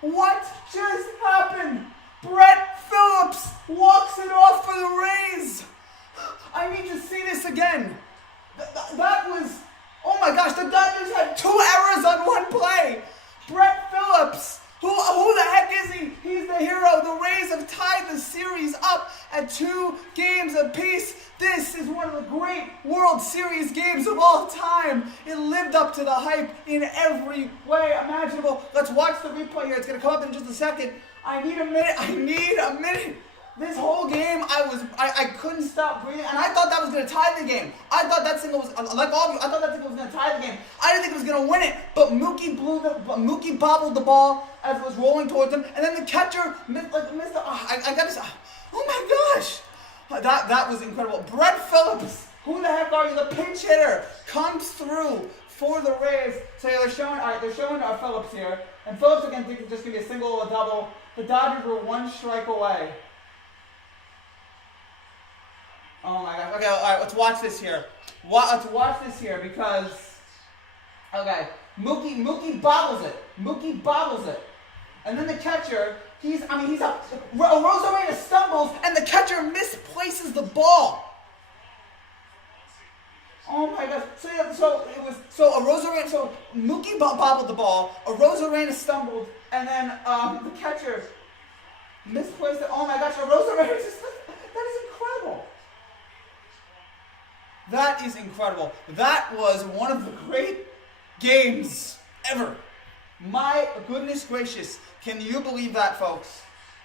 What just happened? Brett Phillips walks it off for the Rays. I need to see this again. That was, oh my gosh, the Dodgers had 2 errors on one play. Brett Phillips, who the heck is he? He's the hero. The Rays have tied the series up at 2 games apiece. This is one of the great World Series games of all time. It lived up to the hype in every way imaginable. Let's watch the replay here. It's going to come up in just a second. I need a minute. This whole game, I couldn't stop breathing, and I thought that was going to tie the game. I thought that single was, like all of you, I thought that single was going to tie the game. I didn't think it was going to win it, but Mookie bobbled the ball as it was rolling towards him, and then the catcher missed the, oh my gosh. That was incredible. Brett Phillips, who the heck are you? The pinch hitter comes through for the Rays. So they're showing our Phillips here, and Phillips again thinks it's just going to be a single or a double. The Dodgers were 1 strike away. Oh my gosh. Okay, all right, let's watch this here. Let's watch this here because, okay, Mookie bobbles it. And then the catcher, he's up. Rosarena stumbles, and the catcher misplaces the ball. Oh my gosh. So Mookie bobbled the ball, Rosarena stumbled, and then the catcher misplaced it. Oh my gosh, Rosarena just, that is incredible. That is incredible. That was one of the great games ever. My goodness gracious. Can you believe that, folks?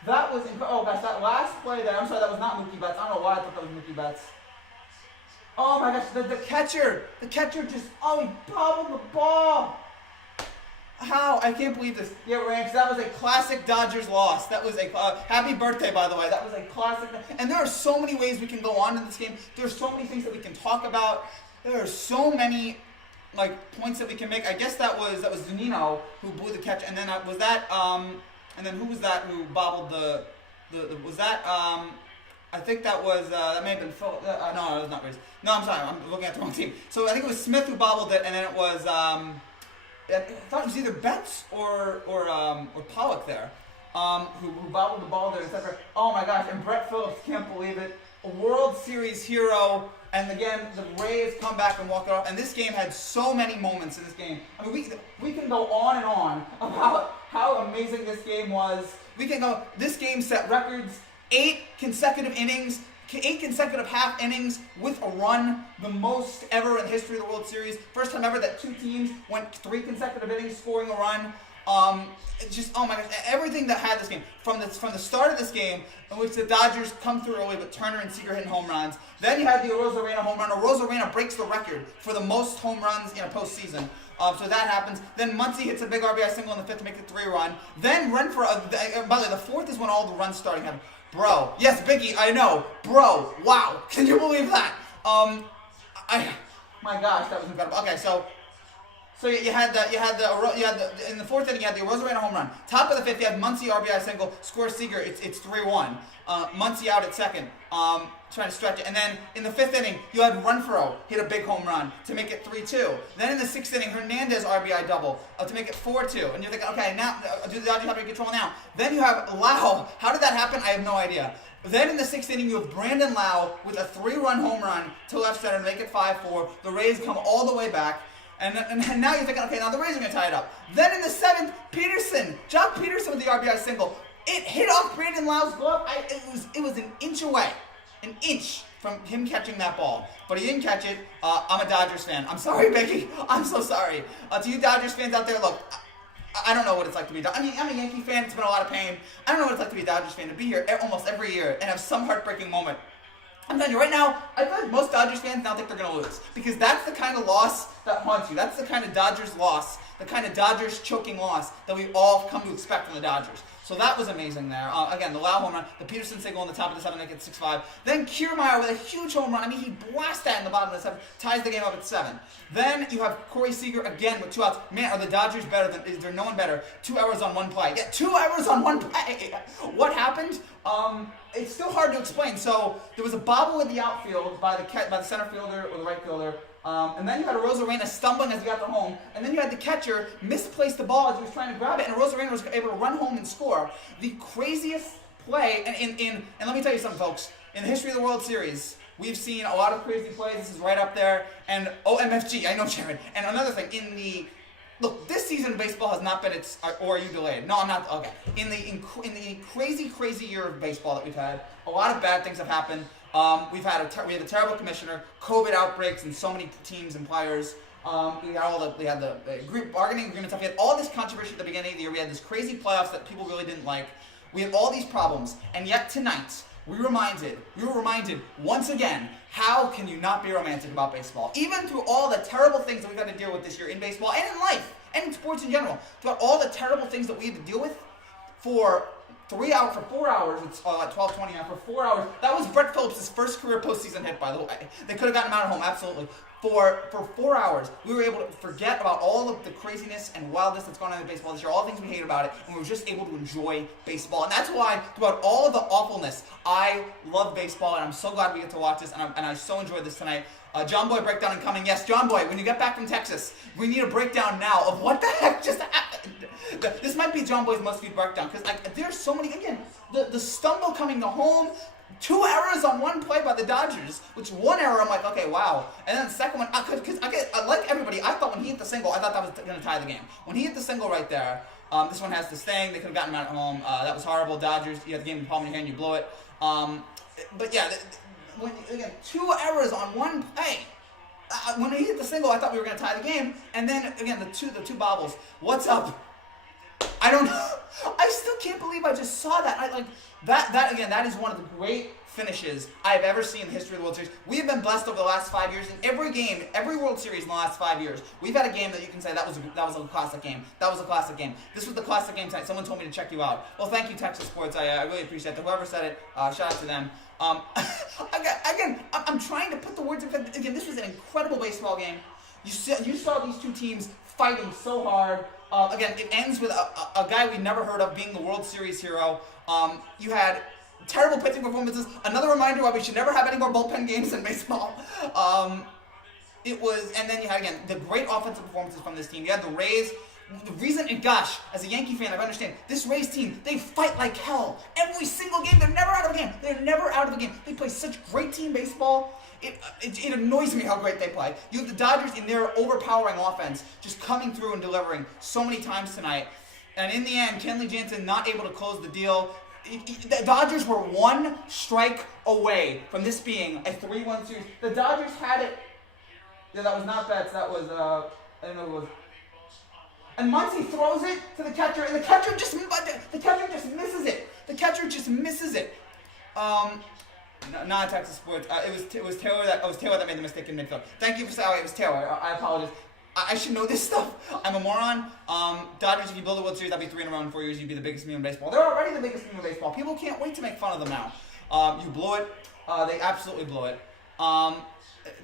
That was incredible. Oh gosh, that last play there. I'm sorry, that was not Mookie Betts. I don't know why I thought that was Mookie Betts. Oh my gosh, the catcher just, he bobbled the ball. How? I can't believe this. Yeah, Ranch, that was a classic Dodgers loss. That was a, happy birthday, by the way. That was a classic. And there are so many ways we can go on in this game. There's so many things that we can talk about. There are so many, points that we can make. I guess that was Zunino who blew the catch. And then was that, and then who was that who bobbled was that, I think that was, that may have been Phil, no, it was not Rays. No, I'm sorry, I'm looking at the wrong team. So I think it was Smith who bobbled it, and then it was, I thought it was either Betts or Pollock there, who bobbled the ball there, etc. Oh my gosh, and Brett Phillips, can't believe it. A World Series hero, and again, the Rays come back and walk it off. And this game had so many moments in this game. I mean, we can go on and on about how amazing this game was. We can go, this game set records, 8 consecutive innings, 8 consecutive half innings with a run, the most ever in the history of the World Series. First time ever that 2 teams went 3 consecutive innings scoring a run. Just, oh my gosh, everything that had this game. From the start of this game, in which the Dodgers come through early with Turner and Seager hitting home runs. Then you had the Rosarena home run. Rosarena breaks the record for the most home runs in a postseason. So that happens. Then Muncy hits a big RBI single in the 5th to make it 3-run. Then Renfroe, by the way, the 4th is when all the runs starting happen. Bro, yes, Biggie, I know. Bro, wow, can you believe that? My gosh, that was incredible. Okay, so you had in the 4th inning you had the Rosarena home run. Top of the 5th you had Muncy RBI single, scores Seager. It's 3-1. Muncy out at second, trying to stretch it. And then in the 5th inning you had Renfroe hit a big home run to make it 3-2. Then in the 6th inning Hernandez RBI double to make it 4-2. And you're thinking, okay, now do the Dodgers have to control now? Then you have Lau. How did that happen? I have no idea. Then in the 6th inning, you have Brandon Lau with a 3-run home run to left center to make it 5-4. The Rays come all the way back. And now you're thinking, okay, now the Rays are going to tie it up. Then in the 7th, Jock Peterson with the RBI single. It hit off Brandon Lau's glove. It was an inch away. An inch from him catching that ball. But he didn't catch it. I'm a Dodgers fan. I'm sorry, Becky. I'm so sorry. To you Dodgers fans out there, look, I don't know what it's like to be I'm a Yankee fan. It's been a lot of pain. I don't know what it's like to be a Dodgers fan, to be here almost every year and have some heartbreaking moment. I'm telling you right now, I feel like most Dodgers fans now think they're going to lose. Because that's the kind of loss that haunts you. That's the kind of Dodgers loss, the kind of Dodgers choking loss that we all come to expect from the Dodgers. So that was amazing there. Again, the Lau home run, the Peterson single on the top of the 7th, make it 6-5. Then Kiermaier with a huge home run. I mean, he blasts that in the bottom of the 7th, ties the game up at 7. Then you have Corey Seager again with 2 outs. Man, are the Dodgers better is there no one better? 2 errors on 1 play. Yeah, 2 errors on 1 play. What happened? It's still hard to explain. So there was a bobble in the outfield by the center fielder or the right fielder. And then you had a Rosarena stumbling as he got to home. And then you had the catcher misplace the ball as he was trying to grab it. And Rosarena was able to run home and score. The craziest play, and let me tell you something, folks. In the history of the World Series, we've seen a lot of crazy plays. This is right up there. And MFG, I know, Jared. And another thing, look, this season of baseball has not been or are you delayed? No, I'm not. Okay. In the crazy year of baseball that we've had, a lot of bad things have happened. We have a terrible commissioner, COVID outbreaks in so many teams and players. We had the group bargaining agreement stuff. We had all this controversy at the beginning of the year. We had this crazy playoffs that people really didn't like. We had all these problems, and yet tonight we were reminded once again. How can you not be romantic about baseball? Even through all the terrible things that we've had to deal with this year in baseball and in life and in sports in general, throughout all the terrible things that we had to deal with for 4 hours, it's 12:20 now, for 4 hours. That was Brett Phillips' first career postseason hit, by the way. They could have gotten him out at home, absolutely. For 4 hours, we were able to forget about all of the craziness and wildness that's going on in baseball this year, all the things we hate about it, and we were just able to enjoy baseball. And that's why, throughout all of the awfulness, I love baseball, and I'm so glad we get to watch this, and I so enjoyed this tonight. John Boy breakdown incoming. Yes, John Boy, when you get back from Texas, we need a breakdown now of what the heck just happened. This might be John Boy's must-read breakdown, because there's so many, again, the stumble coming to home, 2 errors on one play by the Dodgers, which one error I'm like, okay, wow. And then the second one, because like everybody, I thought when he hit the single, I thought that was going to tie the game. When he hit the single right there, this one has to stay. They could have gotten him out at home. That was horrible. Dodgers, you had the game in the palm of your hand, you blew it. But yeah, again, 2 errors on one play. When he hit the single, I thought we were going to tie the game. And then, again, the two bobbles. What's up? I don't know. I still can't believe I just saw that. That is one of the great finishes I've ever seen in the history of the World Series. We have been blessed over the last 5 years. In every game, every World Series in the last 5 years, we've had a game that you can say that was a classic game. That was a classic game. This was the classic game tonight. Someone told me to check you out. Well, thank you, Texas Sports. I really appreciate that. Whoever said it, shout out to them. Again, I'm trying to put the words in. Again, this was an incredible baseball game. You saw these two teams fighting so hard. Again, it ends with a guy we never heard of being the World Series hero. You had terrible pitching performances. Another reminder why we should never have any more bullpen games in baseball. And then you had, again, the great offensive performances from this team. You had the Rays. The reason, and gosh, as a Yankee fan, I understand, this Rays team, they fight like hell. Every single game, they're never out of a game. They're never out of a game. They play such great team baseball. It annoys me how great they play. You have the Dodgers in their overpowering offense just coming through and delivering so many times tonight. And in the end, Kenley Jansen not able to close the deal. The Dodgers were 1 strike away from this being a 3-1 series. The Dodgers had it. Yeah, that was not Betts. That was, I don't know who it was. And Muncy throws it to the catcher, and the catcher just misses it. The catcher just misses it. Not Texas Sports. It was Taylor that made the mistake in midfield. Thank you for saying it was Taylor. I apologize. I should know this stuff. I'm a moron. Dodgers, if you build a World Series, that'd be 3 in a row in 4 years. You'd be the biggest meme in baseball. They're already the biggest meme in baseball. People can't wait to make fun of them now. You blew it. They absolutely blew it.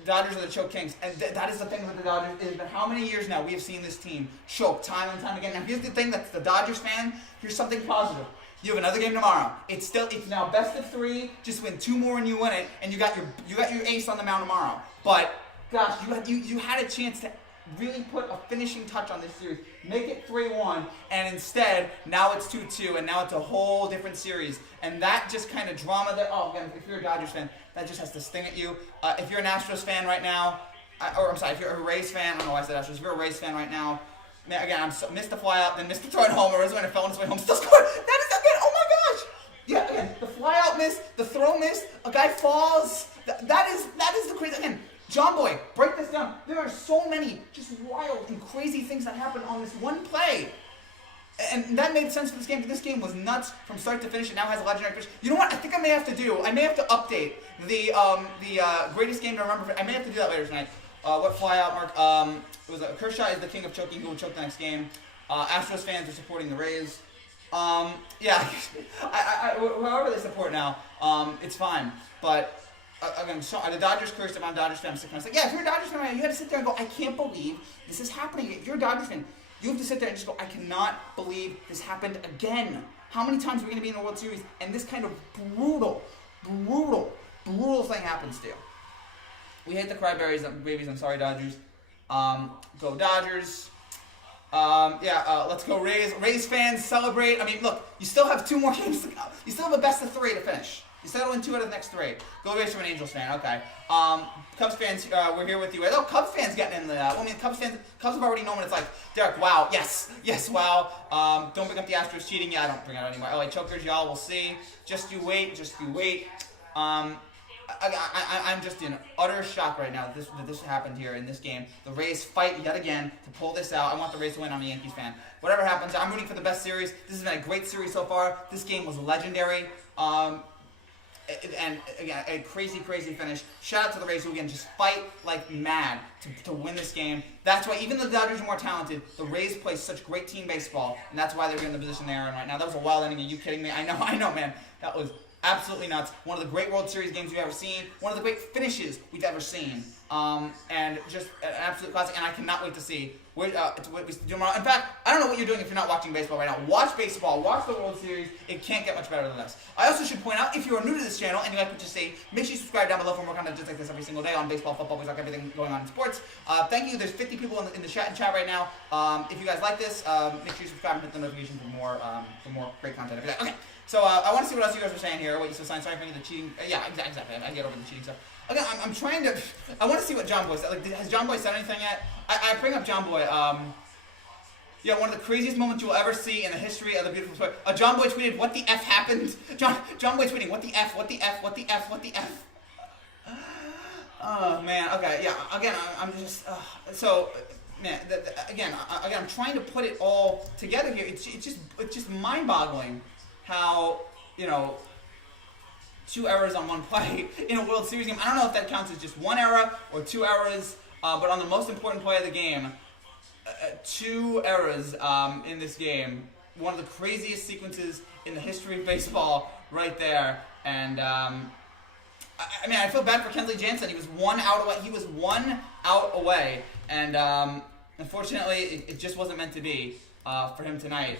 Dodgers are the choke kings, and that is the thing with the Dodgers. It's been how many years now we have seen this team choke time and time again. Now here's the thing: that's the Dodgers fan. Here's something positive. You have another game tomorrow. It's now best of 3. Just win 2 more and you win it, and you got your ace on the mound tomorrow. But gosh, you had a chance to really put a finishing touch on this series, make it 3-1, and instead now it's 2-2, and now it's a whole different series. And that just kind of drama that, again, if you're a Dodgers fan, that just has to sting at you. If you're an Astros fan right now, if you're a Rays fan, I don't know why I said Astros, if you're a Rays fan right now, again, missed the fly out, then missed the throw at home, or when it fell on his way home, still scored. That is again, oh my gosh! Yeah, again, the fly out miss, the throw miss, a guy falls. That is the crazy, again, John Boy, break this down. There are so many just wild and crazy things that happen on this one play. And that made sense for this game. This game was nuts from start to finish. It now has a legendary finish. You know what? I think I may have to update the greatest game to remember. I may have to do that later tonight. What flyout, Mark? It was Kershaw is the king of choking. Who will choke the next game? Astros fans are supporting the Rays. Yeah, whoever they support now, it's fine. But again, the Dodgers cursed. I'm a Dodgers fan. I'm like, yeah, if you're a Dodgers fan, you got to sit there and go, I can't believe this is happening. If you're a Dodgers fan, you have to sit there and just go, I cannot believe this happened again. How many times are we going to be in the World Series and this kind of brutal thing happens to you? We hate the cryberries and babies. I'm sorry, Dodgers. Go Dodgers. Let's go Rays. Rays fans, celebrate. I mean, look, you still have 2 more games to go. You still have a best of 3 to finish. You still win 2 out of the next 3. Go Rays from an Angels fan. Okay. Cubs fans, we're here with you. Oh, Cubs fans getting in the. Cubs have already known what it's like. Derek, wow, yes, wow. Don't bring up the Astros cheating. Yeah, I don't bring it up anymore. LA chokers, y'all. We'll see. Just you wait. I'm just in utter shock right now that this happened here in this game. The Rays fight yet again to pull this out. I want the Rays to win. I'm a Yankees fan. Whatever happens, I'm rooting for the best series. This has been a great series so far. This game was legendary. And again, a crazy finish. Shout out to the Rays who again just fight like mad to win this game. That's why even though the Dodgers are more talented, the Rays play such great team baseball, and that's why they're in the position they are in right now. That was a wild ending. Are you kidding me? I know, man. That was absolutely nuts. One of the great World Series games we've ever seen. One of the great finishes we've ever seen. And just an absolute classic. And I cannot wait to see what we do tomorrow. In fact, I don't know what you're doing if you're not watching baseball right now. Watch baseball. Watch the World Series. It can't get much better than this. I also should point out, if you are new to this channel and you like what you see, make sure you subscribe down below for more content just like this every single day on baseball, football, like everything going on in sports. Thank you. There's 50 people in the chat right now. If you guys like this, make sure you subscribe and hit the notification for more great content every day. Okay. So I want to see what else you guys are saying here. Wait, so sorry for any of the cheating. Yeah, exactly. I get over the cheating stuff. Okay, I'm trying to. I want to see what John Boy said. Like, has John Boy said anything yet? I bring up John Boy. One of the craziest moments you will ever see in the history of the beautiful sport. John Boy tweeted, "What the f happened?" John Boy tweeting, "What the f? What the f? What the f? What the f?" Oh man. Okay. Yeah. Again, I'm just man. Again, I'm trying to put it all together here. It's just mind-boggling how 2 errors on one play in a World Series game. I don't know if that counts as just 1 error or 2 errors, but on the most important play of the game, 2 errors in this game. One of the craziest sequences in the history of baseball right there. And I feel bad for Kenley Jansen. He was 1 out away. He was 1 out away. And unfortunately, it just wasn't meant to be for him tonight.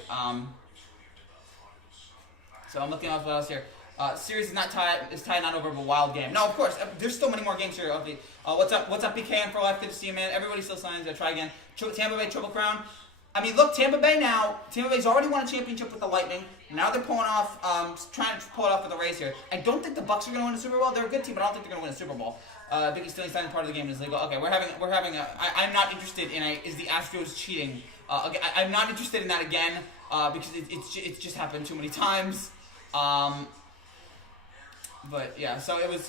So I'm looking at what else here. Series is not tied. It's tied, not over, but wild game. No, of course. There's still many more games here. What's up? What's up, BKN for life? Good to see you, man. Everybody still signs. Try again. Tampa Bay Triple Crown. I mean, look, Tampa Bay's already won a championship with the Lightning. Now they're pulling off, trying to pull it off with the Rays here. I don't think the Bucks are going to win a Super Bowl. They're a good team, but I don't think they're going to win a Super Bowl. Biggie Stealing signing part of the game is legal. Okay, we're having a. I'm not interested in is the Astros cheating? Okay, I'm not interested in that again because it's just happened too many times. But yeah, so it was.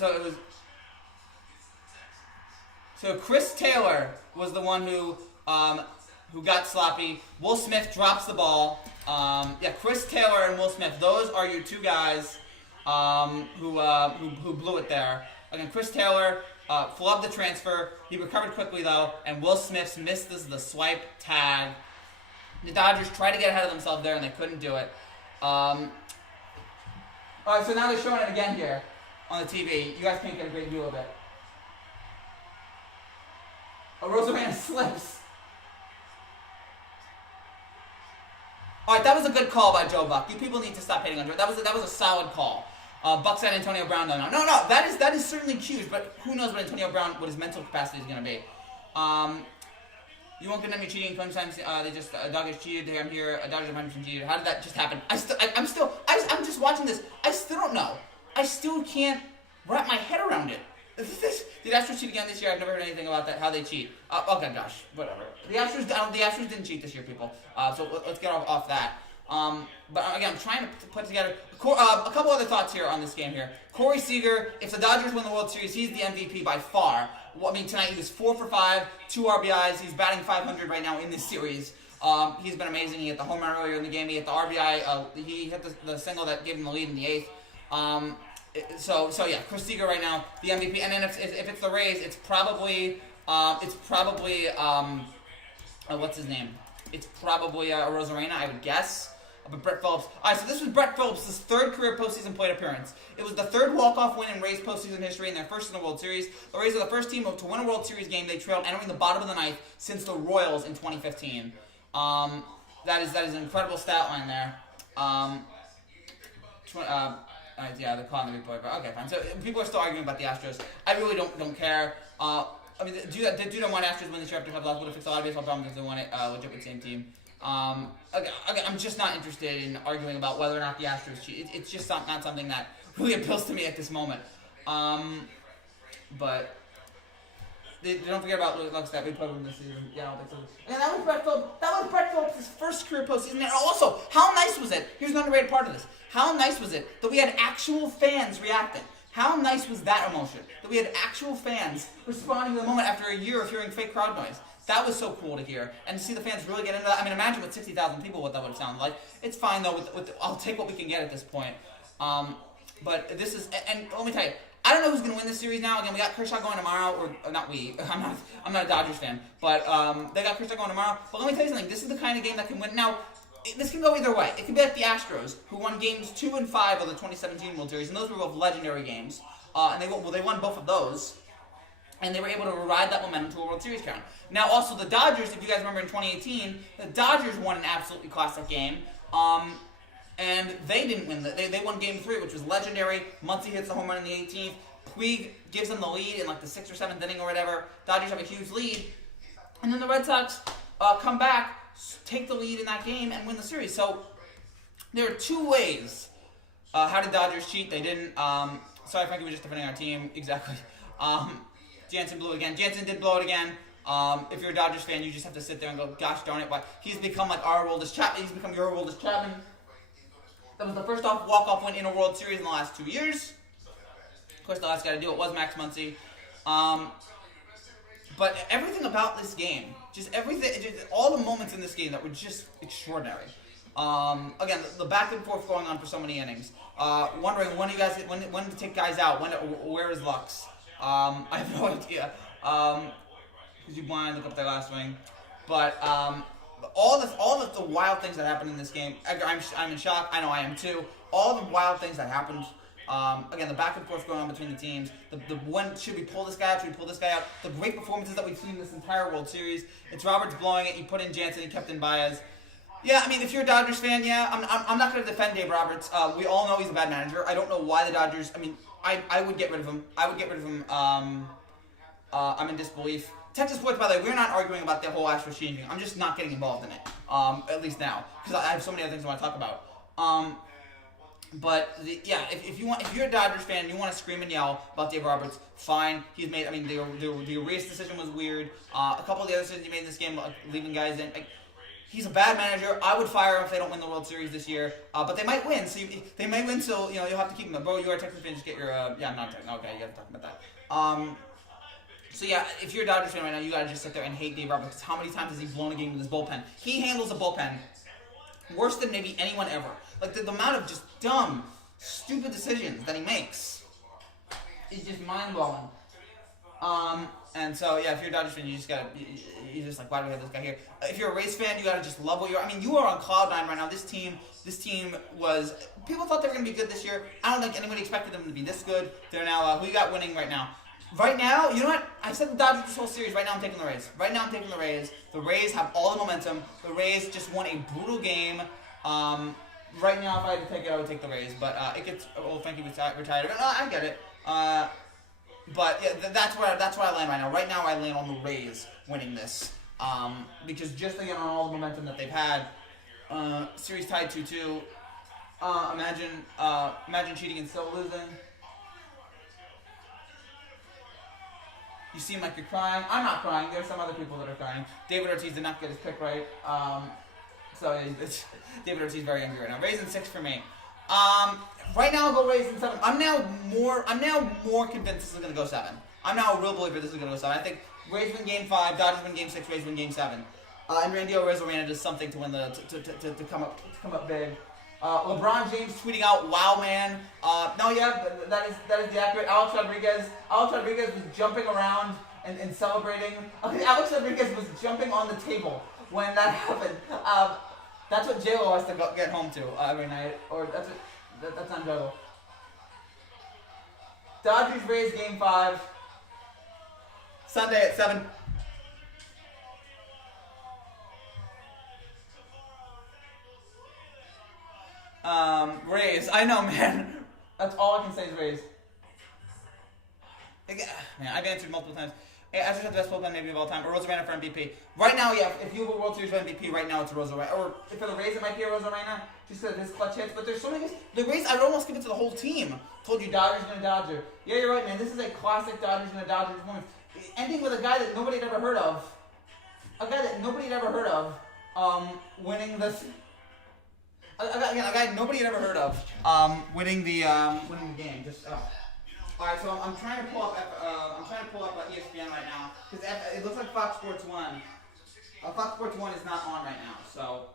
So Chris Taylor was the one who got sloppy. Will Smith drops the ball. Chris Taylor and Will Smith. Those are your 2 guys who blew it there. Again, Chris Taylor flubbed the transfer. He recovered quickly though, and Will Smith missed the swipe tag. The Dodgers tried to get ahead of themselves there, and they couldn't do it. All right, so now they're showing it again here on the TV. You guys can't get a great view of it. Rosarena slips. All right, that was a good call by Joe Buck. You people need to stop hating on Joe. That was a solid call. Buck said Antonio Brown though. No, that is certainly huge, but who knows what Antonio Brown, what his mental capacity is going to be. You won't condemn me cheating 20 times. They just Dodgers cheated. I'm here. Dodgers 100% cheated. How did that just happen? I'm just watching this. I still don't know. I still can't wrap my head around it. Did Astros cheat again this year? I've never heard anything about that. How they cheat? Okay, gosh, whatever. The Astros didn't cheat this year, people. So let's get off that. But again, I'm trying to put together a couple other thoughts here on this game here. Corey Seager, if the Dodgers win the World Series, he's the MVP by far. Well, I mean, tonight he was 4 for 5, 2 RBIs. He's batting .500 right now in this series. He's been amazing. He hit the home run earlier in the game. He hit the RBI. He hit the single that gave him the lead in the 8th. So yeah, Chris Seager right now, the MVP. And then if it's the Rays, it's probably what's his name? It's probably Rosarena, I would guess. But Brett Phillips. All right, so this was Brett Phillips' 3rd career postseason plate appearance. It was the 3rd walk-off win in Rays postseason history and their first in the World Series. The Rays are the first team to win a World Series game. They trailed entering the bottom of the 9th since the Royals in 2015. That is an incredible stat line there. Yeah, they're calling the big boy, but okay, fine. So people are still arguing about the Astros. I really don't care. I mean, do not want Astros win this year after Cubs lost would have fixed a lot of baseball problems if they won it legit with the same team. Again, I'm just not interested in arguing about whether or not the Astros cheat. It's just not something that really appeals to me at this moment. But don't forget about Louis Lux that we put him this season. Yeah, I don't think so. And that was Brett Phillips. That was Brett Phillips' first career postseason. And also, how nice was it? Here's an underrated part of this. How nice was it that we had actual fans reacting? How nice was that emotion? That we had actual fans responding to the moment after a year of hearing fake crowd noise. That was so cool to hear. And to see the fans really get into that. I mean, imagine with 60,000 people what that would have sounded like. It's fine, though. I'll take what we can get at this point. But this is... And let me tell you, I don't know who's going to win this series now. Again, we got Kershaw going tomorrow. Or not we. I'm not a Dodgers fan. But they got Kershaw going tomorrow. But let me tell you something. This is the kind of game that can win. Now, this can go either way. It could be like the Astros, who won games 2 and 5 of the 2017 World Series. And those were both legendary games. And they won both of those. And they were able to ride that momentum to a World Series crown. Now, also, the Dodgers, if you guys remember in 2018, the Dodgers won an absolutely classic game. And they didn't win. They won Game 3, which was legendary. Muncy hits the home run in the 18th. Puig gives them the lead in like the 6th or 7th inning or whatever. Dodgers have a huge lead. And then the Red Sox come back, take the lead in that game, and win the series. So there are two ways. How did Dodgers cheat? They didn't. Sorry, Frankie was just defending our team. Exactly. Jansen blew it again. Jansen did blow it again. If you're a Dodgers fan, you just have to sit there and go, gosh darn it, what? He's become like our Aroldis Chapman. He's become your Aroldis Chapman. That was the first walk-off win in a World Series in the last 2 years. Of course, the last guy to do it was Max Muncy. But everything about this game, just all the moments in this game that were just extraordinary. Again, the back and forth going on for so many innings. Wondering when to take guys out. Where is Lux? I have no idea. Because you blind look up their last swing. But all the wild things that happened in this game. I'm in shock. I know I am too. All the wild things that happened. Again, the back and forth going on between the teams. The when should we pull this guy out? Should we pull this guy out? The great performances that we've seen in this entire World Series. It's Roberts blowing it. You put in Jansen. You kept in Baez. Yeah, I mean, if you're a Dodgers fan, yeah, I'm not going to defend Dave Roberts. We all know he's a bad manager. I don't know why the Dodgers. I mean, I would get rid of him. I'm in disbelief. Texas sports, by the way, we're not arguing about the whole Astros changing. I'm just not getting involved in it. At least now, because I have so many other things I want to talk about. But if you're a Dodgers fan and you want to scream and yell about Dave Roberts, fine. He's made. I mean, the erase decision was weird. A couple of the other decisions he made in this game, like leaving guys in. He's a bad manager. I would fire him if they don't win the World Series this year. But they might win. So they might win. So you'll have to keep him. Bro, you are a Texas fan. Just get your. Yeah, I'm not. Okay, you got to talk about that. So yeah, if you're a Dodgers fan right now, you gotta just sit there and hate Dave Roberts. Because how many times has he blown a game with his bullpen? He handles a bullpen worse than maybe anyone ever. Like the amount of just dumb, stupid decisions that he makes is just mind blowing. And so yeah, if you're a Dodgers fan, you're just like, why do we have this guy here? If you're a Rays fan, you gotta just love what you're. I mean, you are on cloud nine right now. This team was. People thought they were gonna be good this year. I don't think anybody expected them to be this good. They're now. Who you got winning right now? Right now, you know what? I said the Dodgers this whole series. Right now, I'm taking the Rays. The Rays have all the momentum. The Rays just won a brutal game. Right now, if I had to take it, I would take the Rays. But it gets. Oh, Frankie retired. I get it. But yeah, that's where I land right now. Right now, I land on the Rays winning this. Because just again on all the momentum that they've had, series tied 2-2. Imagine cheating and still losing. You seem like you're crying. I'm not crying. There's some other people that are crying. David Ortiz did not get his pick right. David Ortiz is very angry right now. Rays in 6 for me. Right now I'll go Rays in 7. I'm now more convinced this is going to go 7. I'm now a real believer this is going to go 7. I think Rays win Game 5, Dodgers win Game 6, Rays win Game 7. And Randy Arozarena does something to win to come up big. LeBron James tweeting out, "Wow, man!" No, yeah, that is the accurate. Alex Rodriguez was jumping around and celebrating. Okay, Alex Rodriguez was jumping on the table when that happened. That's what J-Lo has to get home to every night, or that's not J-Lo. Dodgers Rays Game 5, Sunday at 7. Rays. I know, man. That's all I can say is Rays. Man, I've answered multiple times. As I said, the best bullpen maybe of all time. Or Rosarena for MVP. Right now, yeah. If you have a World Series MVP, right now it's Rosarena. Or if for the Rays, it might be a Rosarena. Just because of his clutch hits. But there's so many guys. The Rays, I'd almost give it to the whole team. Told you Dodgers gonna Dodger. Yeah, you're right, man. This is a classic Dodgers gonna Dodgers moment. Ending with a guy that nobody had ever heard of. A guy that nobody had ever heard of. Winning this. A guy nobody had ever heard of. Winning the game. Just. All right, so I'm trying to pull up. ESPN right now because it looks like Fox Sports 1. Fox Sports 1 is not on right now, so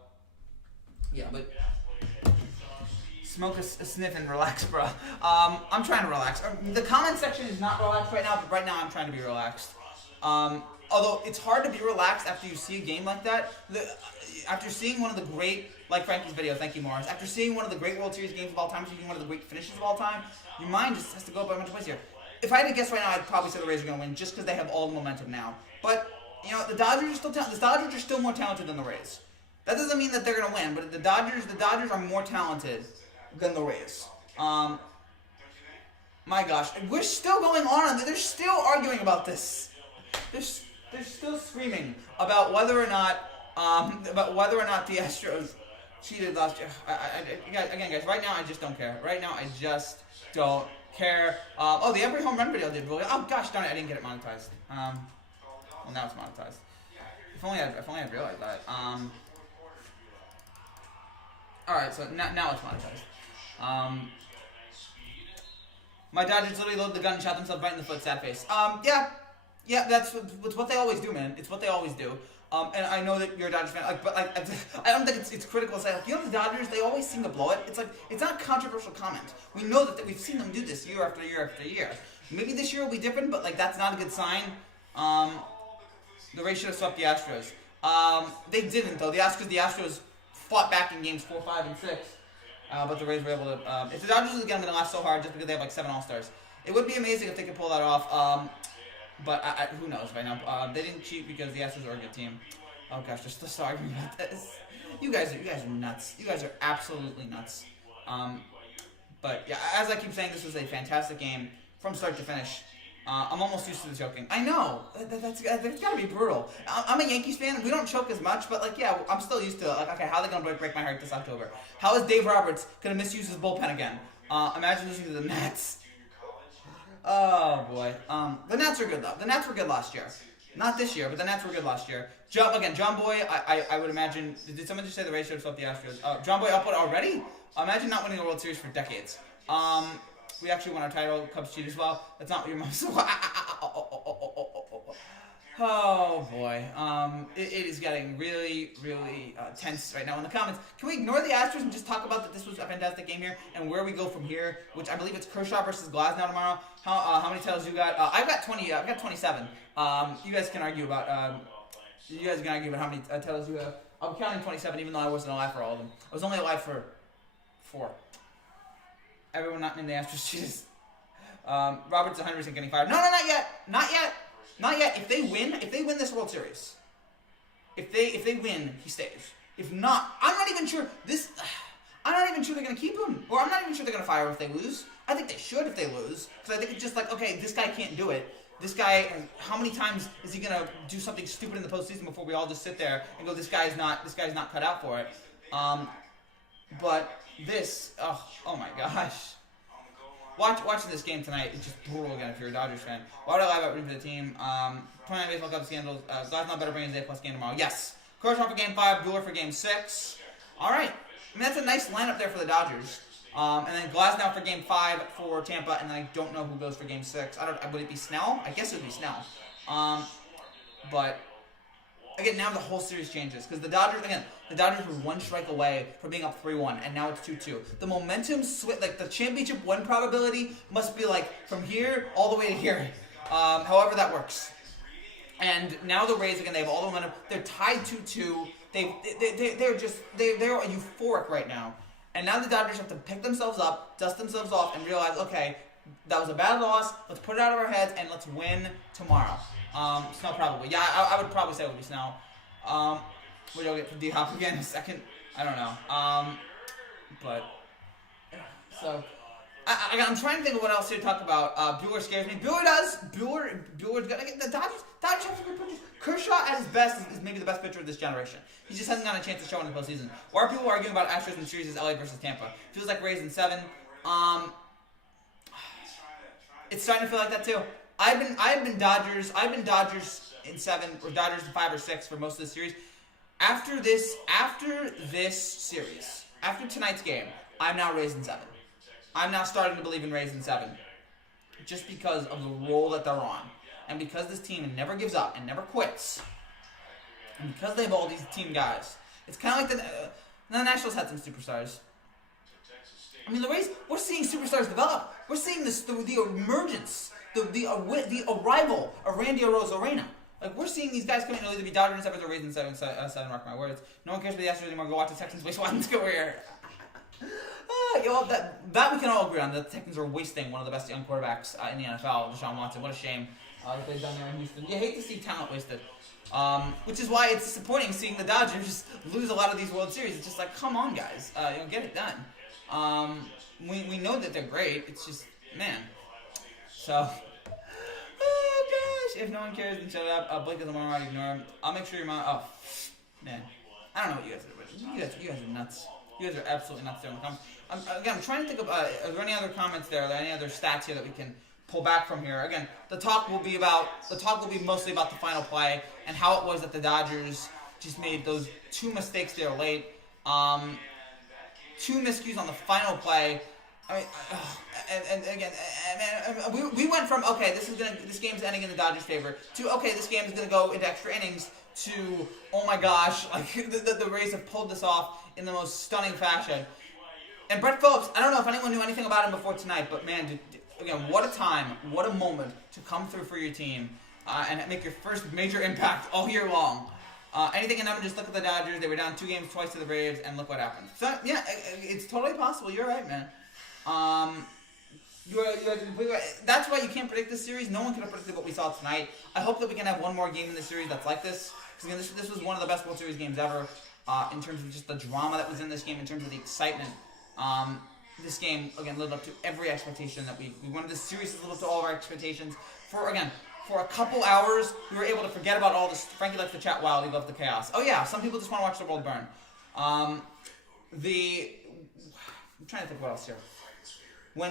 yeah. But smoke a sniff and relax, bro. I'm trying to relax. The comment section is not relaxed right now, but right now I'm trying to be relaxed. Although it's hard to be relaxed after you see a game like that. After seeing one of the great, like Frankie's video, thank you, Morris. After seeing one of the great World Series games of all time, seeing one of the great finishes of all time, your mind just has to go up a bunch of places here. If I had to guess right now, I'd probably say the Rays are going to win just because they have all the momentum now. But you know, the Dodgers are still more talented than the Rays. That doesn't mean that they're going to win, but the Dodgers are more talented than the Rays. My gosh, we're still going on. They're still arguing about this. They're still screaming about whether or not the Astros cheated last year. Again, guys, right now I just don't care. Right now I just don't care. The every home run video did really. Oh gosh darn it, I didn't get it monetized. Well, now it's monetized. If only I'd realized that. All right, so now it's monetized. My Dodgers literally loaded the gun and shot themselves right in the foot. Sad face. Yeah, that's what they always do, man. It's what they always do. And I know that you're a Dodgers fan, but I don't think it's critical to say, like, you know, the Dodgers, they always seem to blow it. It's like, it's not a controversial comment. We know that we've seen them do this year after year after year. Maybe this year will be different, but, like, that's not a good sign. The Rays should have swept the Astros. They didn't, though. The Astros fought back in games 4, 5, and 6. But the Rays were able to, if the Dodgers, again, going to laugh so hard just because they have, like, 7 All-Stars. It would be amazing if they could pull that off. But who knows right now? They didn't cheat because the Astros are a good team. Oh gosh, they're still arguing about this. You guys are nuts. You guys are absolutely nuts. But yeah, as I keep saying, this was a fantastic game from start to finish. I'm almost used to the choking. I know that's got to be brutal. I'm a Yankees fan. We don't choke as much, but like yeah, I'm still used to it. Like okay, how are they gonna break my heart this October? How is Dave Roberts gonna misuse his bullpen again? Imagine listening to the Nats. Oh boy. The Nats are good though. The Nats were good last year. Not this year, but the Nats were good last year. John Boy, I would imagine. Did someone just say the Rays should have swept the Astros? John Boy upward already? Imagine not winning a World Series for decades. We actually won our title. Cubs cheat as well. That's not what your mom said. Oh boy. It is getting really, really tense right now in the comments. Can we ignore the Astros and just talk about that this was a fantastic game here and where we go from here? Which I believe it's Kershaw versus Glasnow tomorrow. How many titles you got? I've got 20. I've got 27. You guys can argue about. How many titles you have. I'm counting 27, even though I wasn't alive for all of them. I was only alive for 4. Everyone not in the Astros cheats. Robert's 100% getting fired. No, not yet. Not yet. If they win this World Series, if they win, he stays. If not, I'm not even sure they're gonna keep him, or I'm not even sure they're gonna fire him if they lose. I think they should if they lose, because I think it's just like, okay, this guy can't do it. This guy, how many times is he gonna do something stupid in the postseason before we all just sit there and go, this guy's not cut out for it. But this, oh my gosh. Watching this game tonight is just brutal again if you're a Dodgers fan. Why would I lie about rooting for the team? 29 baseball Cubs scandals. Glasnow better bring his A+ game tomorrow. Yes. Kershaw for Game 5. Buehler for Game 6. All right. I mean, that's a nice lineup there for the Dodgers. And then Glasnow for Game 5 for Tampa. And then I don't know who goes for Game 6. Would it be Snell? I guess it would be Snell. But again, now the whole series changes because the Dodgers were 1 strike away from being up 3-1, and now it's 2-2. The momentum switch, like the championship win probability, must be like from here all the way to here. However that works. And now the Rays again, they have all the momentum. They're tied 2-2. They're euphoric right now. And now the Dodgers have to pick themselves up, dust themselves off, and realize, okay, that was a bad loss. Let's put it out of our heads and let's win tomorrow. Snell probably. Yeah, I would probably say it would be Snell. What do I get for D-Hop again? Second? I don't know. But, so, I'm trying to think of what else to talk about. Buehler scares me. Buehler's gonna get the Dodgers. Dodgers have some good pitchers. Kershaw at his best is maybe the best pitcher of this generation. He just hasn't gotten a chance to show in the postseason. Why are people arguing about Astros in the series is LA versus Tampa? Feels like Rays in 7. It's starting to feel like that too. I've been Dodgers in 7 or Dodgers in 5 or 6 for most of the series. After this series, after tonight's game, I'm now Rays in 7. I'm now starting to believe in Rays in 7, just because of the role that they're on, and because this team never gives up and never quits, and because they have all these team guys. It's kind of like the Nationals had some superstars. I mean, the Rays, we're seeing superstars develop. We're seeing the emergence, the arrival of Randy Arozarena. Like, we're seeing these guys coming in, either be Dodgers in 7 or Rays in 7, mark my words. No one cares about the Astros anymore. Go watch the Texans waste one. Let's go here. That we can all agree on. The Texans are wasting one of the best young quarterbacks in the NFL, Deshaun Watson. What a shame that they've done there in Houston. You hate to see talent wasted. Which is why it's disappointing seeing the Dodgers lose a lot of these World Series. It's just like, come on, guys. Get it done. We know that they're great. It's just, man. So, oh gosh. If no one cares, then shut up. Blake doesn't want to ignore him. I'll make sure your mom. Oh, man. I don't know what you guys are doing. You guys are nuts. You guys are absolutely nuts there in the comments. I'm trying to think of, are there any other comments there? Are there any other stats here that we can pull back from here? Again, the talk will be mostly about the final play and how it was that the Dodgers just made those 2 mistakes there late. 2 miscues on the final play. I mean, and again, we went from, okay, this game's ending in the Dodgers' favor, to, okay, this game is going to go into extra innings, to, oh my gosh, like the Rays have pulled this off in the most stunning fashion. And Brett Phillips, I don't know if anyone knew anything about him before tonight, but man, again, what a time, what a moment to come through for your team and make your first major impact all year long. Anything in them, just look at the Dodgers. They were down 2 games twice to the Braves, and look what happened. So, yeah, it's totally possible. You're right, man. You're completely right. That's why you can't predict this series. No one could have predicted what we saw tonight. I hope that we can have one more game in this series that's like this. Because, again, this was one of the best World Series games ever in terms of just the drama that was in this game, in terms of the excitement. This game, again, lived up to every expectation that we wanted. This series to live up to all of our expectations. For a couple hours, we were able to forget about all this. Frankie likes to chat wild. He loves the chaos. Oh, yeah, some people just want to watch the world burn. I'm trying to think what else here. No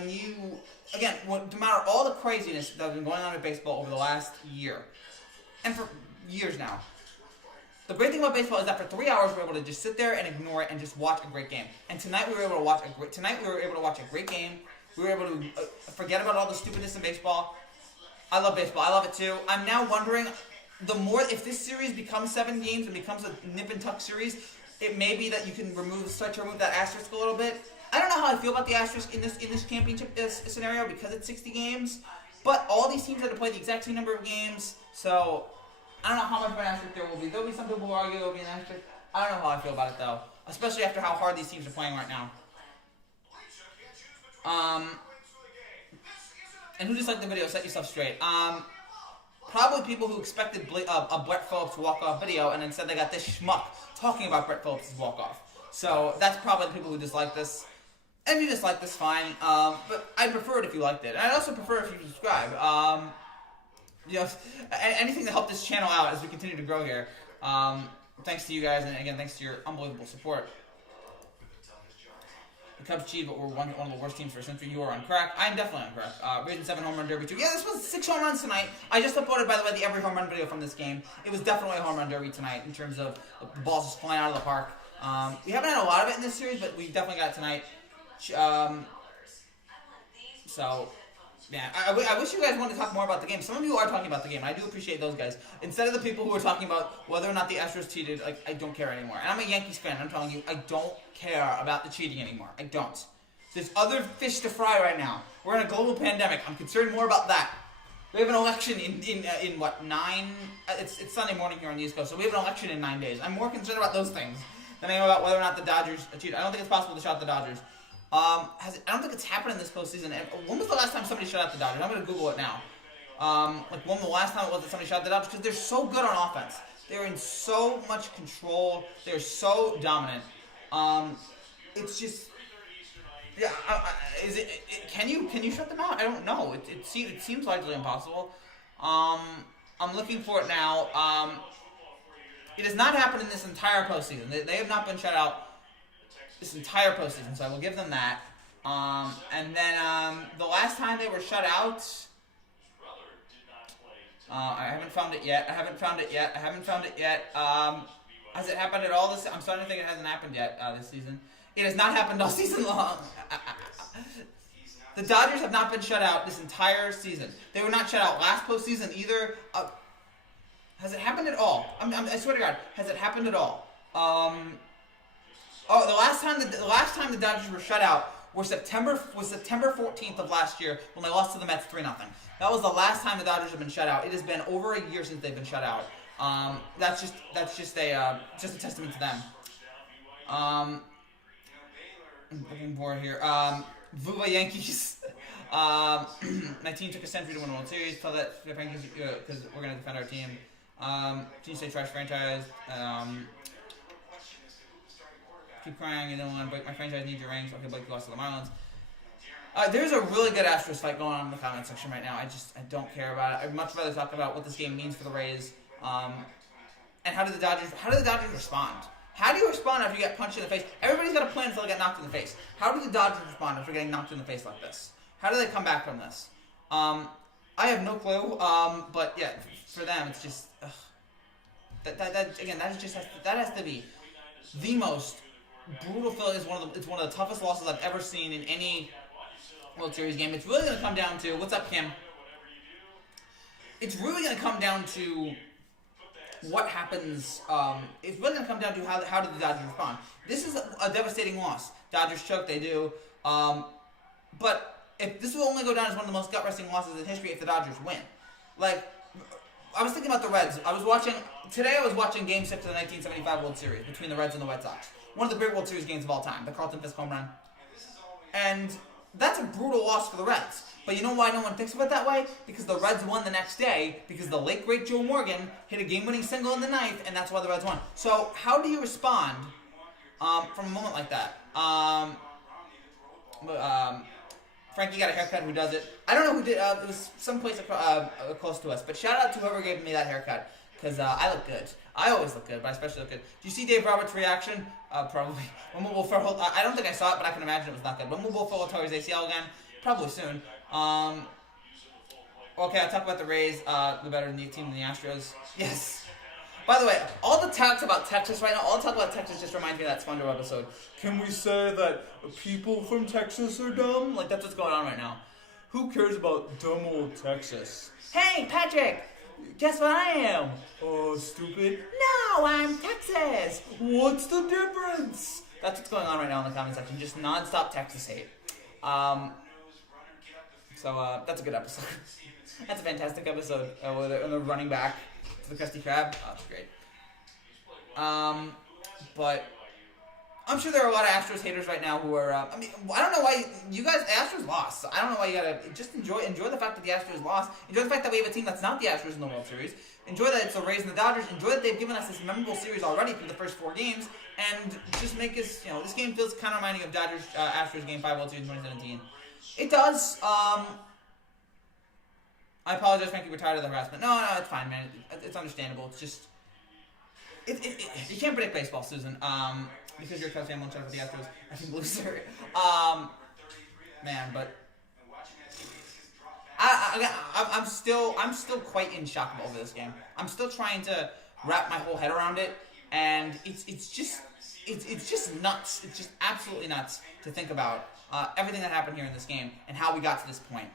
matter all the craziness that has been going on in baseball over the last year, and for years now, the great thing about baseball is that for 3 hours we're able to just sit there and ignore it and just watch a great game. And tonight we were able to watch a great game. We were able to forget about all the stupidness in baseball. I love baseball. I love it too. I'm now wondering, if this series becomes 7 games and becomes a nip and tuck series, it may be that you can start to remove that asterisk a little bit. I don't know how I feel about the asterisk in this championship scenario because it's 60 games, but all these teams have to play the exact same number of games, so I don't know how much of an asterisk there will be. There'll be some people who argue there will be an asterisk. I don't know how I feel about it though, especially after how hard these teams are playing right now. And who disliked the video? Set yourself straight. Probably people who expected a Brett Phillips walk-off video and instead they got this schmuck talking about Brett Phillips' walk-off. So that's probably the people who dislike this. And if you dislike this, fine. But I'd prefer it if you liked it. And I'd also prefer if you subscribe. Anything to help this channel out as we continue to grow here. Thanks to you guys, and again, thanks to your unbelievable support. The Cubs cheated, but we're one of the worst teams for a century. You are on crack. I'm definitely on crack. Raising 7 home run derby too. Yeah, this was 6 home runs tonight. I just uploaded, by the way, the every home run video from this game. It was definitely a home run derby tonight in terms of the balls just flying out of the park. We haven't had a lot of it in this series, but we definitely got it tonight. So, man, I wish you guys wanted to talk more about the game. Some of you are talking about the game, and I do appreciate those guys. Instead of the people who are talking about whether or not the Astros cheated, like, I don't care anymore. And I'm a Yankees fan. I'm telling you, I don't care about the cheating anymore. I don't. There's other fish to fry right now. We're in a global pandemic. I'm concerned more about that. We have an election in what, 9? It's Sunday morning here on the East Coast, so we have an election in 9 days. I'm more concerned about those things than I am about whether or not the Dodgers cheated. I don't think it's possible to shut out the Dodgers. I don't think it's happened in this postseason. When was the last time somebody shut out the Dodgers? I'm going to Google it now. When the last time it was that somebody shut out the Dodgers? Because they're so good on offense. They're in so much control. They're so dominant. It's just... Yeah, is it? Can you shut them out? I don't know. It seems largely impossible. I'm looking for it now. It has not happened in this entire postseason. They have not been shut out this entire postseason, so I will give them that. And then the last time they were shut out, I haven't found it yet. Has it happened at all this? I'm starting to think it hasn't happened yet this season. It has not happened all season long. The Dodgers have not been shut out this entire season. They were not shut out last postseason either. Has it happened at all? I swear to God, has it happened at all? The last time the Dodgers were shut out was September 14th of last year when they lost to the Mets 3-0. That was the last time the Dodgers have been shut out. It has been over a year since they've been shut out. That's just a testament to them. I'm looking for here. Vuva Yankees. My team took a century to win a World Series. Tell that because we're gonna defend our team. Team say trash franchise. Keep crying. You don't want to break my franchise. Need your rings. Okay, Blake lost to the Marlins. There's a really good Astros fight going on in the comment section right now. I don't care about it. I'd much rather talk about what this game means for the Rays. And how do the Dodgers respond? How do you respond after you get punched in the face? Everybody's got a plan until they get knocked in the face. How do the Dodgers respond after getting knocked in the face like this? How do they come back from this? I have no clue. But yeah, for them, it's just that has to be the most brutal feeling. It's one of the toughest losses I've ever seen in any World Series game. It's really going to come down to what's up, Kim. It's really going to come down to what happens. It's really going to come down to how do the Dodgers respond. This is a devastating loss. Dodgers choke, they do. But if this will only go down as one of the most gut-wrenching losses in history if the Dodgers win. Like, I was thinking about the Reds. I was watching Game 6 of the 1975 World Series between the Reds and the Red Sox. One of the great World Series games of all time, the Carlton Fisk home run. And that's a brutal loss for the Reds. But you know why no one thinks of it that way? Because the Reds won the next day, because the late, great Joe Morgan hit a game-winning single in the ninth, and that's why the Reds won. So how do you respond from a moment like that? Frankie got a haircut. Who does it? I don't know who did. It was someplace close to us. But shout out to whoever gave me that haircut, because I look good. I always look good, but I especially look good. Do you see Dave Roberts' reaction? Probably. When Will Ferrell, I don't think I saw it, but I can imagine it was not good. When Will Ferrell tore his ACL again? Probably soon. Okay, I'll talk about the Rays, the better team than the Astros. Yes. By the way, all the talks about Texas right now, all the talk about Texas just reminds me of that SpongeBob episode. Can we say that people from Texas are dumb? Like, that's what's going on right now. Who cares about dumb old Texas? Hey, Patrick! Guess what I am? Oh, stupid. No, I'm Texas. What's the difference? That's what's going on right now in the comment section. Just non-stop Texas hate. So that's a good episode. That's a fantastic episode. When they're running back to the Krusty Krab. Oh, that's great. But I'm sure there are a lot of Astros haters right now who are. I don't know why you guys. Astros lost. So I don't know why you gotta just enjoy the fact that the Astros lost. Enjoy the fact that we have a team that's not the Astros in the World Series. Enjoy that it's the Rays and the Dodgers. Enjoy that they've given us this memorable series already through the first 4 games, and just make us. This game feels kind of reminding of Dodgers Astros Game 5 World Series in 2017. It does. I apologize, Frankie. We're tired of the harassment. No, it's fine, man. It's understandable. It's just. You can't predict baseball, Susan. Because you're a Cubs fan, won't talk about the Astros. I think loser. Man, but I'm still quite in shock over this game. I'm still trying to wrap my whole head around it, and it's just nuts. It's just absolutely nuts to think about everything that happened here in this game and how we got to this point.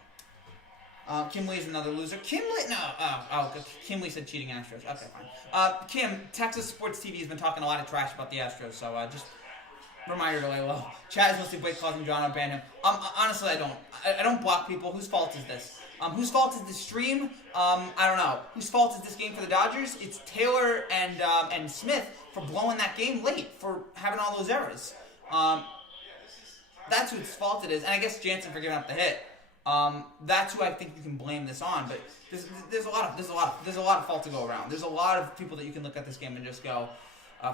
Kim Lee's another loser. Kim Lee said cheating Astros. Okay, fine. Kim, Texas Sports TV has been talking a lot of trash about the Astros, so just reminder to lay low. Chat is mostly Blake causing John to ban him. Honestly, I don't block people. Whose fault is this? Whose fault is this stream? I don't know. Whose fault is this game for the Dodgers? It's Taylor and Smith for blowing that game late, for having all those errors. That's whose fault it is, and I guess Jansen for giving up the hit. That's who I think you can blame this on, but there's a lot of fault to go around. There's a lot of people that you can look at this game and just go,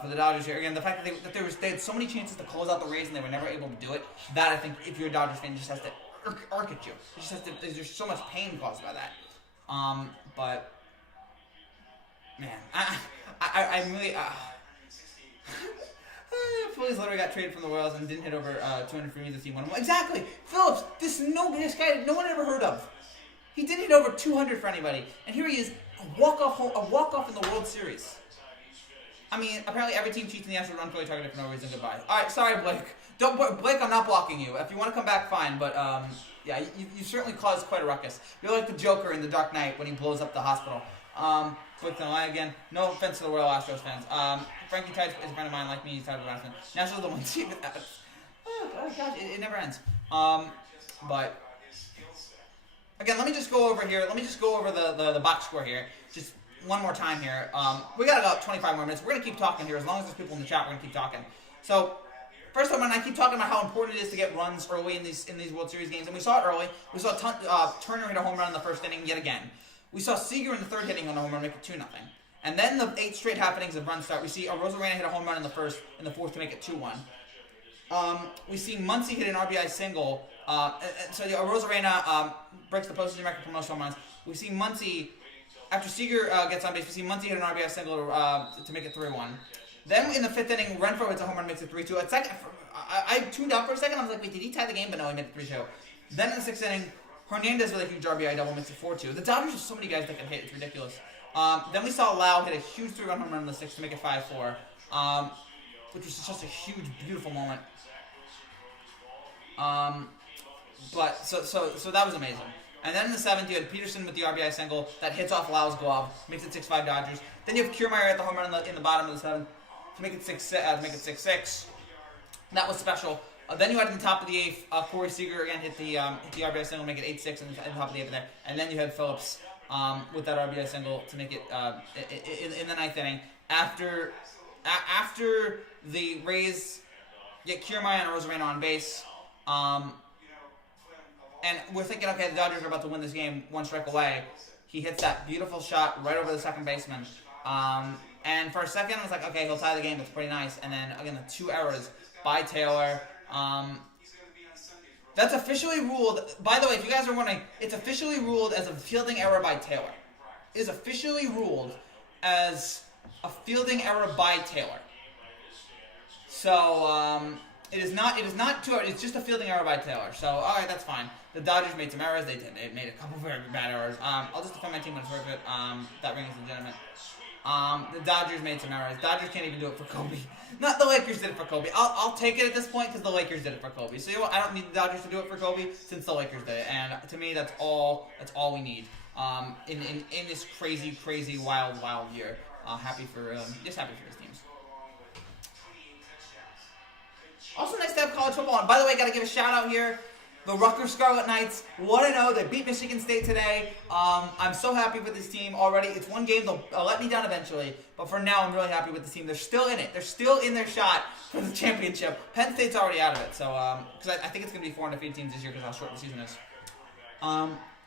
for the Dodgers here. Again, the fact that they had so many chances to close out the Rays and they were never able to do it. That, I think, if you're a Dodgers fan, just has to irk at you. It just has to. There's so much pain caused by that. But man, I really. Phillies literally got traded from the Royals and didn't hit over 200 for me this team. Exactly, Phillips. This guy no one ever heard of. He didn't hit over 200 for anybody, and here he is, a walk-off in the World Series. I mean, apparently every team cheats in the Astros run fully targeted for no reason. Goodbye. All right, sorry, Blake. Blake, I'm not blocking you. If you want to come back, fine. But yeah, you certainly caused quite a ruckus. You're like the Joker in The Dark Knight when he blows up the hospital. Blake can lie again. No offense to the Royal Astros fans. Frankie Tice is a friend of mine, like me. He's tired of harassment. Nationals the one team. Oh gosh, it never ends. But again, let me just go over here. Let me just go over the box score here. Just one more time here. We got about 25 more minutes. We're gonna keep talking here. As long as there's people in the chat, we're gonna keep talking. So first of all, I keep talking about how important it is to get runs early in these World Series games, and we saw it early. We saw Turner hit a home run in the first inning yet again. We saw Seager in the third hitting on a home run make it 2-0. And then the 8 straight happenings of run start. We see Rosarena hit a home run in the fourth to make it 2-1. We see Muncy hit an RBI single. So Rosarena breaks the postage record for most home runs. We see Muncy, after Seager gets on base, we see Muncy hit an RBI single to make it 3-1. Then in the 5th inning, Renfroe hits a home run, makes it 3-2. I tuned out for a second. I was like, wait, did he tie the game? But no, he made it 3-2. Then in the 6th inning, Hernandez with a huge RBI double makes it 4-2. The Dodgers have so many guys that can hit. It's ridiculous. Then we saw Lau hit a huge 3-run home run in the 6th to make it 5-4, which was just a huge, beautiful moment. But so that was amazing. And then in the 7th, you had Peterson with the RBI single that hits off Lau's glove, makes it 6-5 Dodgers. Then you have Kiermaier at the home run in the bottom of the 7th to make it 6-6. That was special. Then you had in the top of the 8th, Corey Seager again hit the RBI single, make it 8-6 in the top of the 8th there. And then you had Phillips with that RBI single to make it in the 9th inning. After the Rays get Kiermaier and Rosarena on base, and we're thinking, okay, the Dodgers are about to win this game 1 strike away. He hits that beautiful shot right over the second baseman. And for a second, I was like, okay, he'll tie the game. That's pretty nice. And then, again, the 2 errors by Taylor. That's officially ruled. By the way, if you guys are wondering, it's officially ruled as a fielding error by Taylor. It is officially ruled as a fielding error by Taylor. So it is not 2 errors. It's just a fielding error by Taylor. So all right, that's fine. The Dodgers made some errors. They did. They made a couple very bad errors. I'll just defend my team when it's worth it. That ring is legitimate. The Dodgers made some errors. Dodgers can't even do it for Kobe. Not the Lakers did it for Kobe. I'll take it at this point because the Lakers did it for Kobe. So you know what? I don't need the Dodgers to do it for Kobe since the Lakers did it. And to me, that's all we need. In this crazy wild year. Happy for his teams. Also nice to have college football. And by the way, gotta give a shout out here. The Rutgers Scarlet Knights, 1-0. They beat Michigan State today. I'm so happy with this team already. It's one game. They'll let me down eventually. But for now, I'm really happy with this team. They're still in it. They're still in their shot for the championship. Penn State's already out of it. So, because I think it's going to be 4 undefeated teams this year because how short the season is.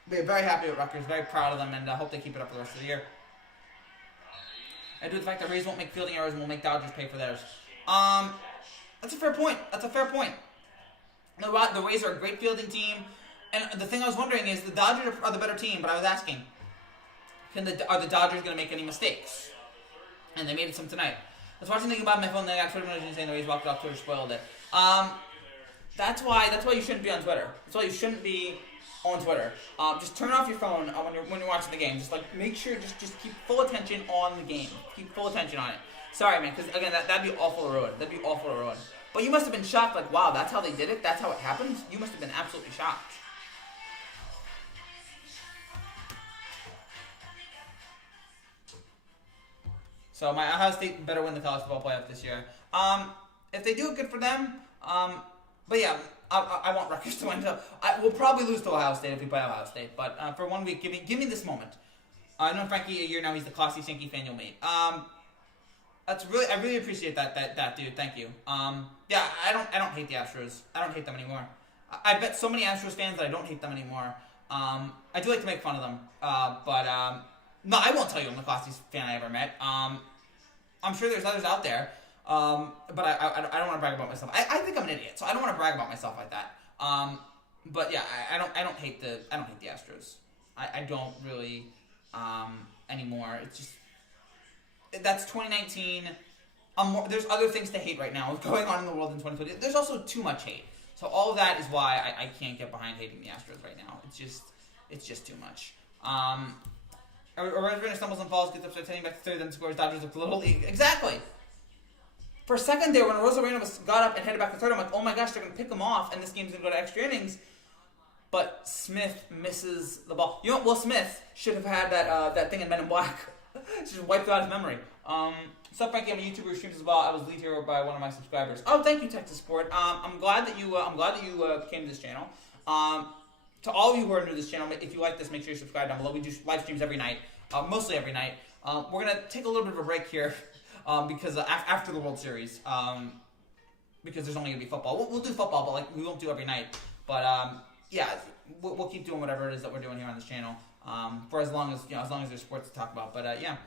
We're very happy with Rutgers. Very proud of them. And I hope they keep it up for the rest of the year. And due to the fact that Rays won't make fielding errors and will make Dodgers pay for theirs. That's a fair point. The Rays are a great fielding team, and the thing I was wondering is the Dodgers are the better team, but I was asking, are the Dodgers going to make any mistakes? And they made some tonight. I was watching the game on my phone, and I got Twitter notification saying the Rays walked off Twitter, spoiled it. That's why you shouldn't be on Twitter. That's why you shouldn't be on Twitter. Just turn off your phone when you're watching the game. Just make sure, just keep full attention on the game. Keep full attention on it. Sorry, man, because again, that'd be awful to ruin. But you must have been shocked, like, wow, that's how they did it? That's how it happened? You must have been absolutely shocked. So my Ohio State better win the college football playoff this year. If they do it, good for them. But yeah, I want Rutgers to win. We'll probably lose to Ohio State if we play Ohio State. But for 1 week, give me this moment. I've known Frankie a year now. He's the classy, Sankey fan you'll meet. I really appreciate that dude. Thank you. Yeah, I don't hate the Astros. I don't hate them anymore. I bet so many Astros fans that I don't hate them anymore. I do like to make fun of them. But no, I won't tell you I'm the classiest fan I ever met. I'm sure there's others out there, but I don't want to brag about myself. I think I'm an idiot, so I don't want to brag about myself like that. But yeah, I don't hate the Astros. I don't really anymore. It's just that's 2019. There's other things to hate right now going on in the world in 2020. There's also too much hate. So all of that is why I can't get behind hating the Astros right now. It's just too much. Arizona stumbles and falls, gets upset, heading back to third, then scores. Dodgers look a little league. Exactly. For a second there, when Rosarena got up and headed back to third, I'm like, oh my gosh, they're going to pick him off, and this game's going to go to extra innings. But Smith misses the ball. You know what? Will Smith should have had that thing in Men in Black. Just wiped out his memory. So Frankie, I'm a YouTuber who streams as well. I was lead hero by one of my subscribers. Oh, thank you, Texas Sport. I'm glad that you came to this channel. To all of you who are new to this channel, if you like this, make sure you subscribe down below. We do live streams every night, mostly every night. We're gonna take a little bit of a break here because after the World Series, because there's only gonna be football. We'll do football, but like we won't do every night. But yeah, we'll keep doing whatever it is that we're doing here on this channel for as long as there's sports to talk about. But yeah.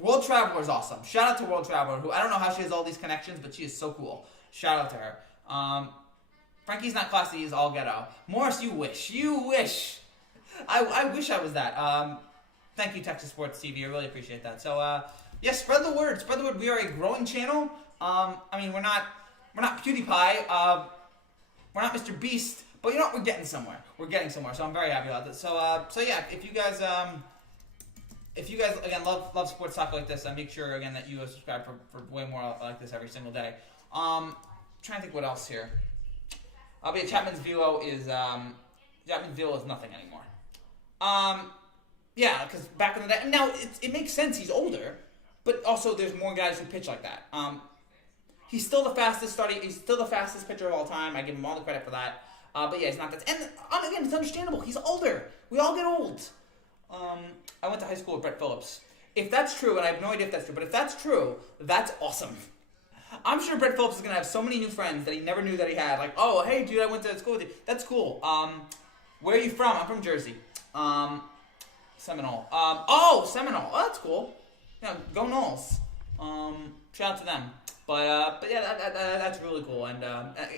World Traveler is awesome. Shout out to World Traveler, who I don't know how she has all these connections, but she is so cool. Shout out to her. Frankie's not classy, he's all ghetto. Morris, you wish. I wish I was that. Thank you, Texas Sports TV. I really appreciate that. So, yeah, spread the word. Spread the word. We are a growing channel. I mean, we're not PewDiePie. We're not Mr. Beast. But you know what? We're getting somewhere. So I'm very happy about this. So yeah, if you guys again love sports talk like this, make sure again that you subscribe for way more like this every single day. Trying to think what else here. But yeah, Chapman's velo is nothing anymore. Yeah, because back in the day, now it makes sense. He's older, but also there's more guys who pitch like that. He's still the fastest pitcher of all time. I give him all the credit for that. But yeah, he's not that. And again, it's understandable. He's older. We all get old. I went to high school with Brett Phillips. If that's true, and I have no idea if that's true, but if that's true, that's awesome. I'm sure Brett Phillips is going to have so many new friends that he never knew that he had. Like, oh, hey, dude, I went to school with you. That's cool. Where are you from? I'm from Jersey. Seminole. Seminole. Oh, that's cool. Yeah, go Knowles. Shout out to them. But yeah, that's really cool. And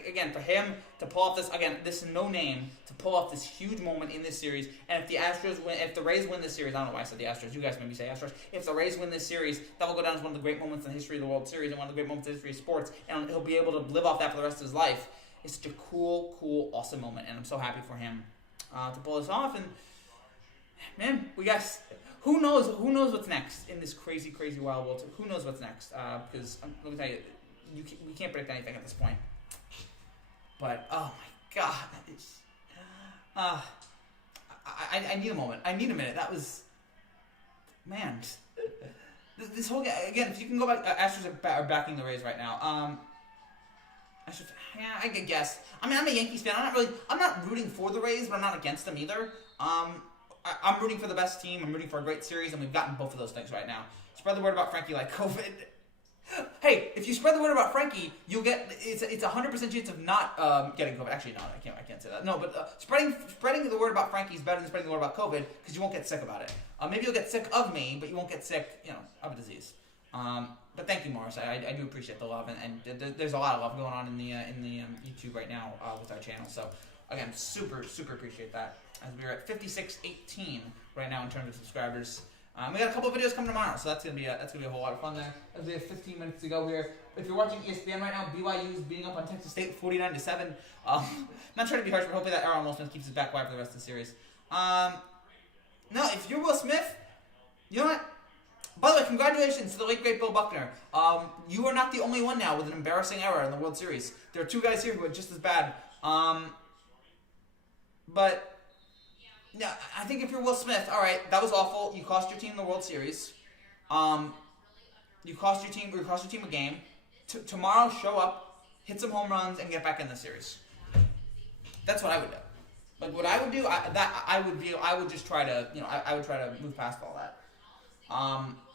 again, for him to pull off this no name to pull off this huge moment in this series. And if the Rays win this series, I don't know why I said the Astros. You guys maybe say Astros. If the Rays win this series, that will go down as one of the great moments in the history of the World Series and one of the great moments in the history of sports. And he'll be able to live off that for the rest of his life. It's such a cool, awesome moment, and I'm so happy for him to pull this off. And man, we got. Who knows what's next in this crazy wild world? Who knows what's next? Because let me tell you, we can't predict anything at this point. But oh my god, it's, I need a moment. I need a minute. That was, man. This whole again. If you can go back, Astros are backing the Rays right now. Astros, yeah, I could guess. I mean, I'm a Yankees fan. I'm not rooting for the Rays, but I'm not against them either. I'm rooting for the best team. I'm rooting for a great series, and we've gotten both of those things right now. Spread the word about Frankie like COVID. Hey, if you spread the word about Frankie, you'll get it's 100% chance of not getting COVID. Actually, no, I can't say that. No, but spreading the word about Frankie is better than spreading the word about COVID because you won't get sick about it. Maybe you'll get sick of me, but you won't get sick, of a disease. But thank you, Morris. I do appreciate the love, and there's a lot of love going on in the YouTube right now with our channel. So again, super appreciate that. As we are at 5618 right now in terms of subscribers. We got a couple of videos coming tomorrow, so that's gonna be a whole lot of fun there. As we have 15 minutes to go here. If you're watching ESPN right now, BYU is beating up on Texas State 49-7. Not trying to be harsh, but hopefully that Aaron Wilson keeps his back wide for the rest of the series. No, if you're Will Smith, you know what? By the way, congratulations to the late great Bill Buckner. You are not the only one now with an embarrassing error in the World Series. There are two guys here who are just as bad. But yeah, I think if you're Will Smith, all right, that was awful. You cost your team the World Series. You cost your team a game. Tomorrow, show up, hit some home runs, and get back in the series. That's what I would do. Like what I would do, I would just try to, I would try to move past all that.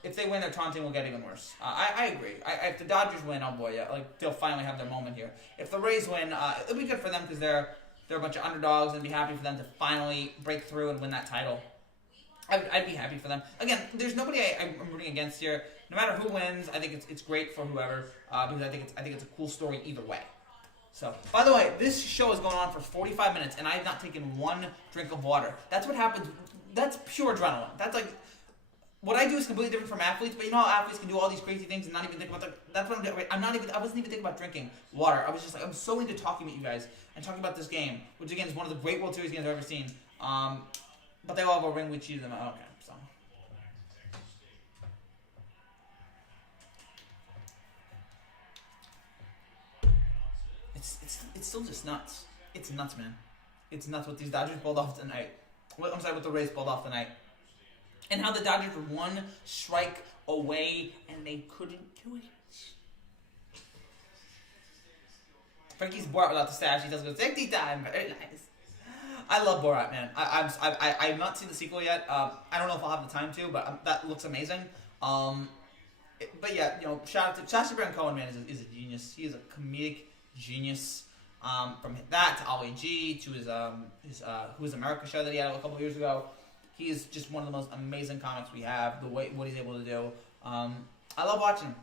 If they win, their taunting will get even worse. I agree. If the Dodgers win, oh boy, yeah, like they'll finally have their moment here. If the Rays win, it'll be good for them because they're a bunch of underdogs, and be happy for them to finally break through and win that title. I'd be happy for them. Again, there's nobody I'm rooting against here. No matter who wins, I think it's great for whoever because I think it's a cool story either way. So, by the way, this show is going on for 45 minutes, and I have not taken one drink of water. That's what happens. That's pure adrenaline. That's like what I do is completely different from athletes. But you know how athletes can do all these crazy things and not even think about that's what I'm doing. I wasn't even thinking about drinking water. I was just like, I'm so into talking to you guys and talking about this game, which again is one of the great World Series games I've ever seen. But they all have a ring. We cheated them out. Okay, so. It's still just nuts. It's nuts, man. It's nuts what these Dodgers pulled off tonight. I'm sorry, what the Rays pulled off tonight. And how the Dodgers were one strike away and they couldn't do it. Frankie's Borat without the stash. He does go safety time. Very nice. I love Borat, man. I've not seen the sequel yet. I don't know if I'll have the time to, but that looks amazing. But yeah, you know, shout out to Sacha Baron Cohen, man, is a genius. He is a comedic genius. From that to Ali G to his Who Is America show that he had a couple of years ago. He is just one of the most amazing comics we have. What he's able to do. I love watching him.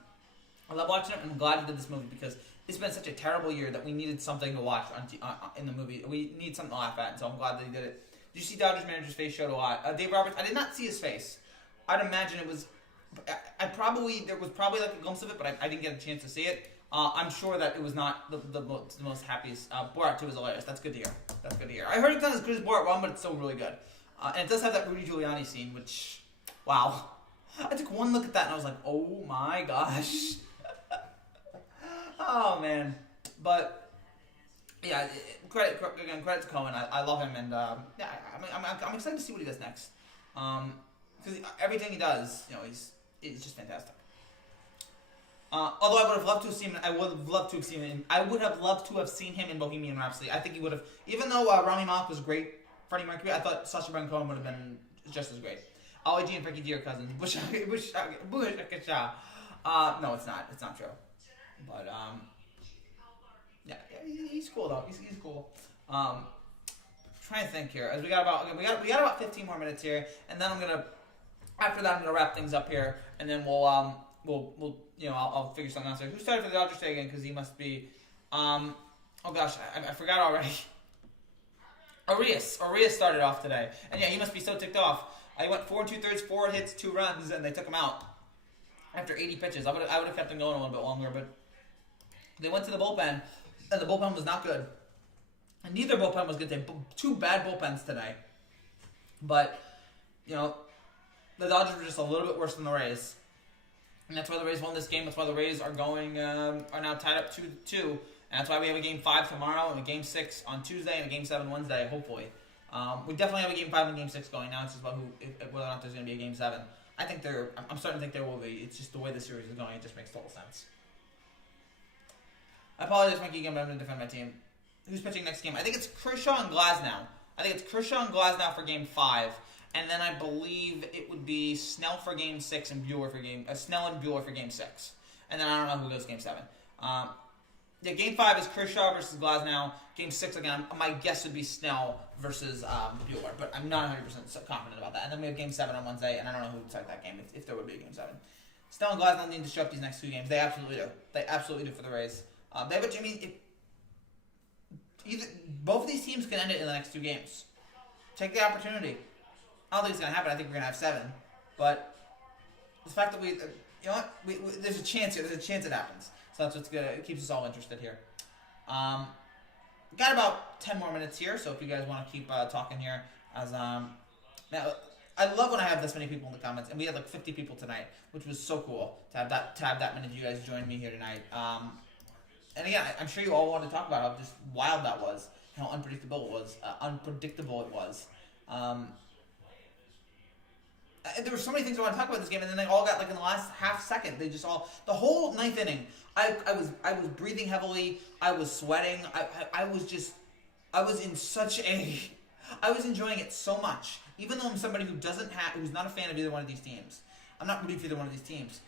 And I'm glad he did this movie because it's been such a terrible year that we needed something to watch in the movie. We need something to laugh at, and so I'm glad that he did it. Did you see Dodgers manager's face showed a lot? Dave Roberts, I did not see his face. I'd imagine it was. There was probably like a glimpse of it, but I didn't get a chance to see it. I'm sure that it was not the most happiest. Borat 2 is hilarious. That's good to hear. I heard it's not as good as Borat 1, but it's still really good. And it does have that Rudy Giuliani scene, which, wow. I took one look at that and I was like, oh my gosh. Oh, man. But, yeah, credit to Cohen. I love him, and yeah, I'm excited to see what he does next. Because everything he does, you know, he's just fantastic. Although I would have loved to have seen him, I would have loved to have seen him in Bohemian Rhapsody. I think he would have, even though Rami Malek was great, Freddie Mercury, I thought Sacha Baron Cohen would have been just as great. Ali G and Frankie D are cousins. No, it's not. It's not true. But yeah, he's cool though. He's cool. Trying to think here, as we got about 15 more minutes here, and then after that I'm gonna wrap things up here, and then we'll you know, I'll figure something else here. Who started for the Dodgers today again? Because he must be, oh gosh, I forgot already. Arias started off today, and yeah, he must be so ticked off. I went 4 2/3, 4 hits, 2 runs, and they took him out after 80 pitches. I would have kept him going a little bit longer, but they went to the bullpen, and the bullpen was not good. And neither bullpen was good today. 2 bad bullpens today. But, you know, the Dodgers were just a little bit worse than the Rays. And that's why the Rays won this game. That's why the Rays are now tied up 2-2. And that's why we have a Game 5 tomorrow and a Game 6 on Tuesday and a Game 7 Wednesday, hopefully. We definitely have a Game 5 and Game 6 going now. It's just about whether or not there's going to be a Game 7. I'm starting to think there will be. It's just the way the series is going. It just makes total sense. I apologize, Mikey, again, but I'm going to defend my team. Who's pitching next game? I think it's Kershaw and Glasnow for Game 5. And then I believe it would be Snell for Game 6 and Buehler for Game 6. And then I don't know who goes Game 7. Yeah, Game 5 is Kershaw versus Glasnow. Game 6, again, my guess would be Snell versus Buehler. But I'm not 100% confident about that. And then we have Game 7 on Wednesday, and I don't know who would decide that game, if there would be a Game 7. Snell and Glasnow need to show up these next 2 games. They absolutely do for the Rays. Both of these teams can end it in the next 2 games. Take the opportunity. I don't think it's going to happen. I think we're going to have 7. But the fact that you know what? There's a chance here. There's a chance it happens. So that's what's good. It keeps us all interested here. Got about 10 more minutes here. So if you guys want to keep talking here. Now, I love when I have this many people in the comments. And we had like 50 people tonight, which was so cool to have that many of you guys join me here tonight. And again, I'm sure you all wanted to talk about how just wild that was. How unpredictable it was. There were so many things I want to talk about this game, and then they all got like in the last half second. They just all the whole 9th inning. I was breathing heavily. I was sweating. I was enjoying it so much. Even though I'm somebody who's not a fan of either one of these teams. I'm not rooting for either one of these teams.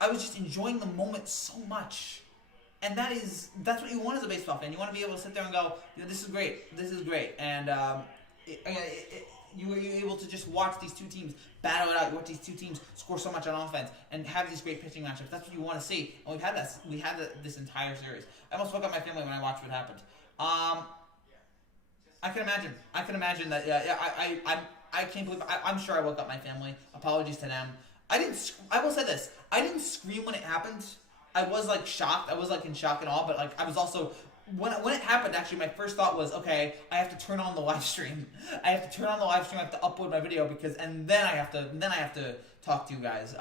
I was just enjoying the moment so much. And that's what you want as a baseball fan. You want to be able to sit there and go, this is great. And you were able to just watch these two teams battle it out. You watch these two teams score so much on offense and have these great pitching matchups. That's what you want to see. And we've had that. We had this entire series. I almost woke up my family when I watched what happened. I can imagine that. Yeah. I can't believe. I'm sure I woke up my family. Apologies to them. I will say this. I didn't scream when it happened. I was like shocked. I was like in shock and awe. But like I was also when it happened. Actually, my first thought was, okay, I have to turn on the live stream. I have to upload my video and then I have to talk to you guys.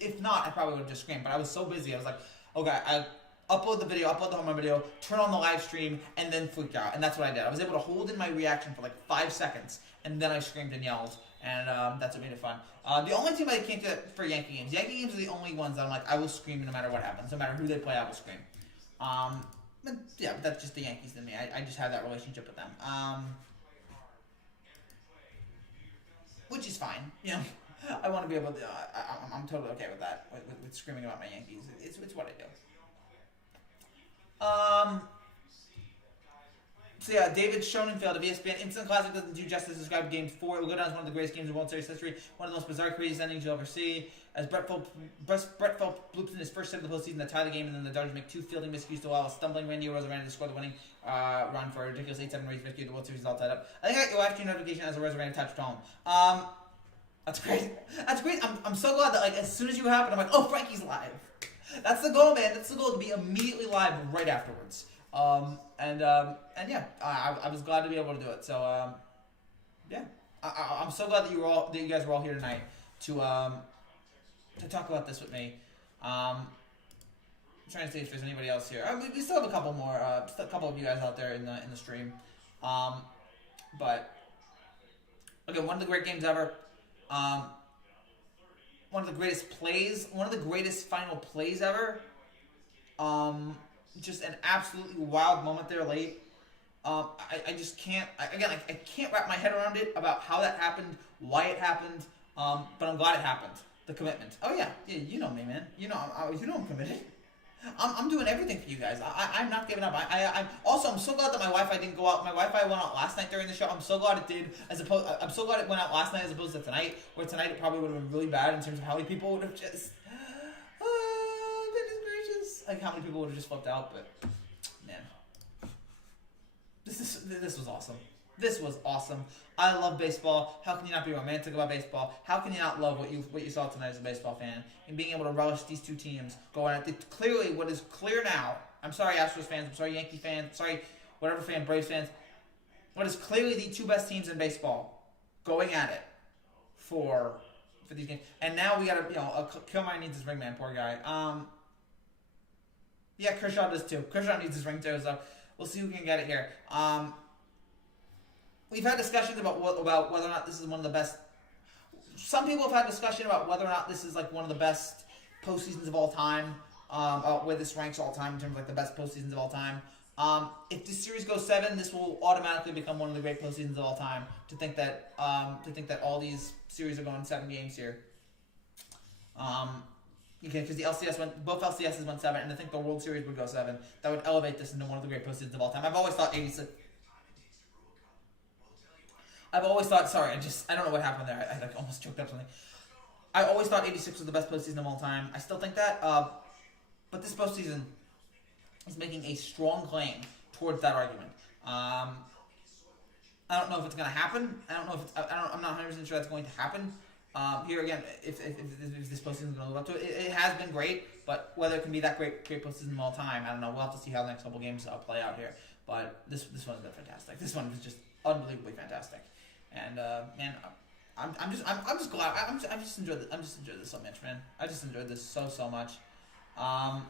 If not, I probably would have just screamed. But I was so busy. I was like, okay, I upload the home video, turn on the live stream, and then freak out. And that's what I did. I was able to hold in my reaction for like 5 seconds, and then I screamed and yelled. And that's what made it fun. The only team I can't do that for Yankee games. Yankee games are the only ones that I'm like, I will scream no matter what happens. No matter who they play, I will scream. But that's just the Yankees to me. I just have that relationship with them. Which is fine. You know, I want to be able to. I'm totally okay with that. With screaming about my Yankees. It's what I do. So yeah, David Schonenfeld of ESPN. Instant Classic doesn't do justice to describe Game 4. It will go down as one of the greatest games in World Series history. One of the most bizarre, craziest endings you'll ever see. As Brett Phelps bloops in his first set of the postseason to tie the game, and then the Dodgers make 2 fielding miscues to allow a stumbling Randy Arozarena to score the winning run for a ridiculous 8-7 race victory. The World Series is all tied up. I think I got your live stream notification as a Arozarena touched home. That's great. That's great. I'm so glad that like as soon as you happen, I'm like, oh, Frankie's live. That's the goal, man. That's the goal, to be immediately live right afterwards. And yeah, I was glad to be able to do it. So yeah, I'm so glad that you guys were all here tonight to talk about this with me. I'm trying to see if there's anybody else here. We still have a couple more, a couple of you guys out there in the stream. But again, one of the great games ever. One of the greatest plays, one of the greatest final plays ever. Just an absolutely wild moment there late. I just can't. I can't wrap my head around it about how that happened, why it happened. But I'm glad it happened. The commitment. Oh yeah, you know me, man. You know I'm committed. I'm doing everything for you guys. I'm not giving up. I'm so glad that my Wi-Fi didn't go out. My Wi-Fi went out last night during the show. I'm so glad it did. I'm so glad it went out last night as opposed to tonight. Where tonight it probably would have been really bad in terms of how many people would have just. Goodness gracious! Like how many people would have just flipped out. But man, this was awesome. This was awesome. I love baseball. How can you not be romantic about baseball? How can you not love what you saw tonight as a baseball fan? And being able to relish these two teams going at it. Clearly, what is clear now, I'm sorry Astros fans, I'm sorry Yankee fans, sorry whatever fan, Braves fans, what is clearly the two best teams in baseball going at it for these games. And now we gotta, Killmeyer needs his ring, man, poor guy. Yeah, Kershaw does too. Kershaw needs his ring too, so we'll see who can get it here. We've had discussions about whether or not this is one of the best. Some people have had discussion about whether or not this is like one of the best postseasons of all time. Where this ranks all time in terms of like the best postseasons of all time. If this series goes 7, this will automatically become one of the great postseasons of all time. To think that all these series are going 7 games here. Because both LCSs went 7, and I think the World Series would go 7. That would elevate this into one of the great postseasons of all time. I've always thought 86. Sorry, I don't know what happened there. I almost choked up something. I always thought 86 was the best postseason of all time. I still think that. But this postseason is making a strong claim towards that argument. I don't know if it's going to happen. I'm not 100% sure that's going to happen. Here again, if this postseason is going to live up to it, it has been great. But whether it can be that great postseason of all time, I don't know. We'll have to see how the next couple games play out here. But this one's been fantastic. This one was just unbelievably fantastic. And man, I'm just glad. I just enjoyed this so much, man. I just enjoyed this so much. I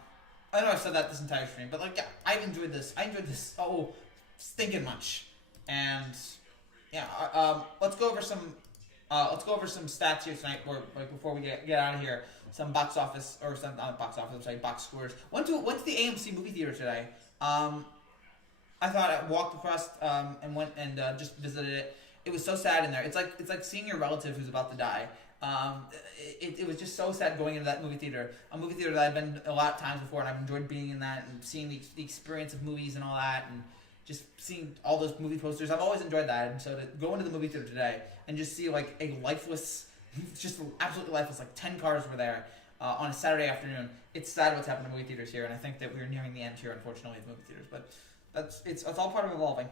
know I've said that this entire stream, but like, yeah, I've enjoyed this. I enjoyed this so stinking much. And yeah, let's go over some stats here tonight. Before we get out of here, some box office or some not box office. I'm sorry, box scores. Went to the AMC movie theater today. I thought I walked across and went and just visited it. It was so sad in there. It's like seeing your relative who's about to die. It was just so sad going into that movie theater. A movie theater that I've been a lot of times before, and I've enjoyed being in that and seeing the experience of movies and all that, and just seeing all those movie posters. I've always enjoyed that, and so to go into the movie theater today and just see like a lifeless, just absolutely lifeless, like 10 cars were there on a Saturday afternoon. It's sad what's happened to movie theaters here, and I think that we're nearing the end here, unfortunately, of movie theaters. But it's all part of evolving.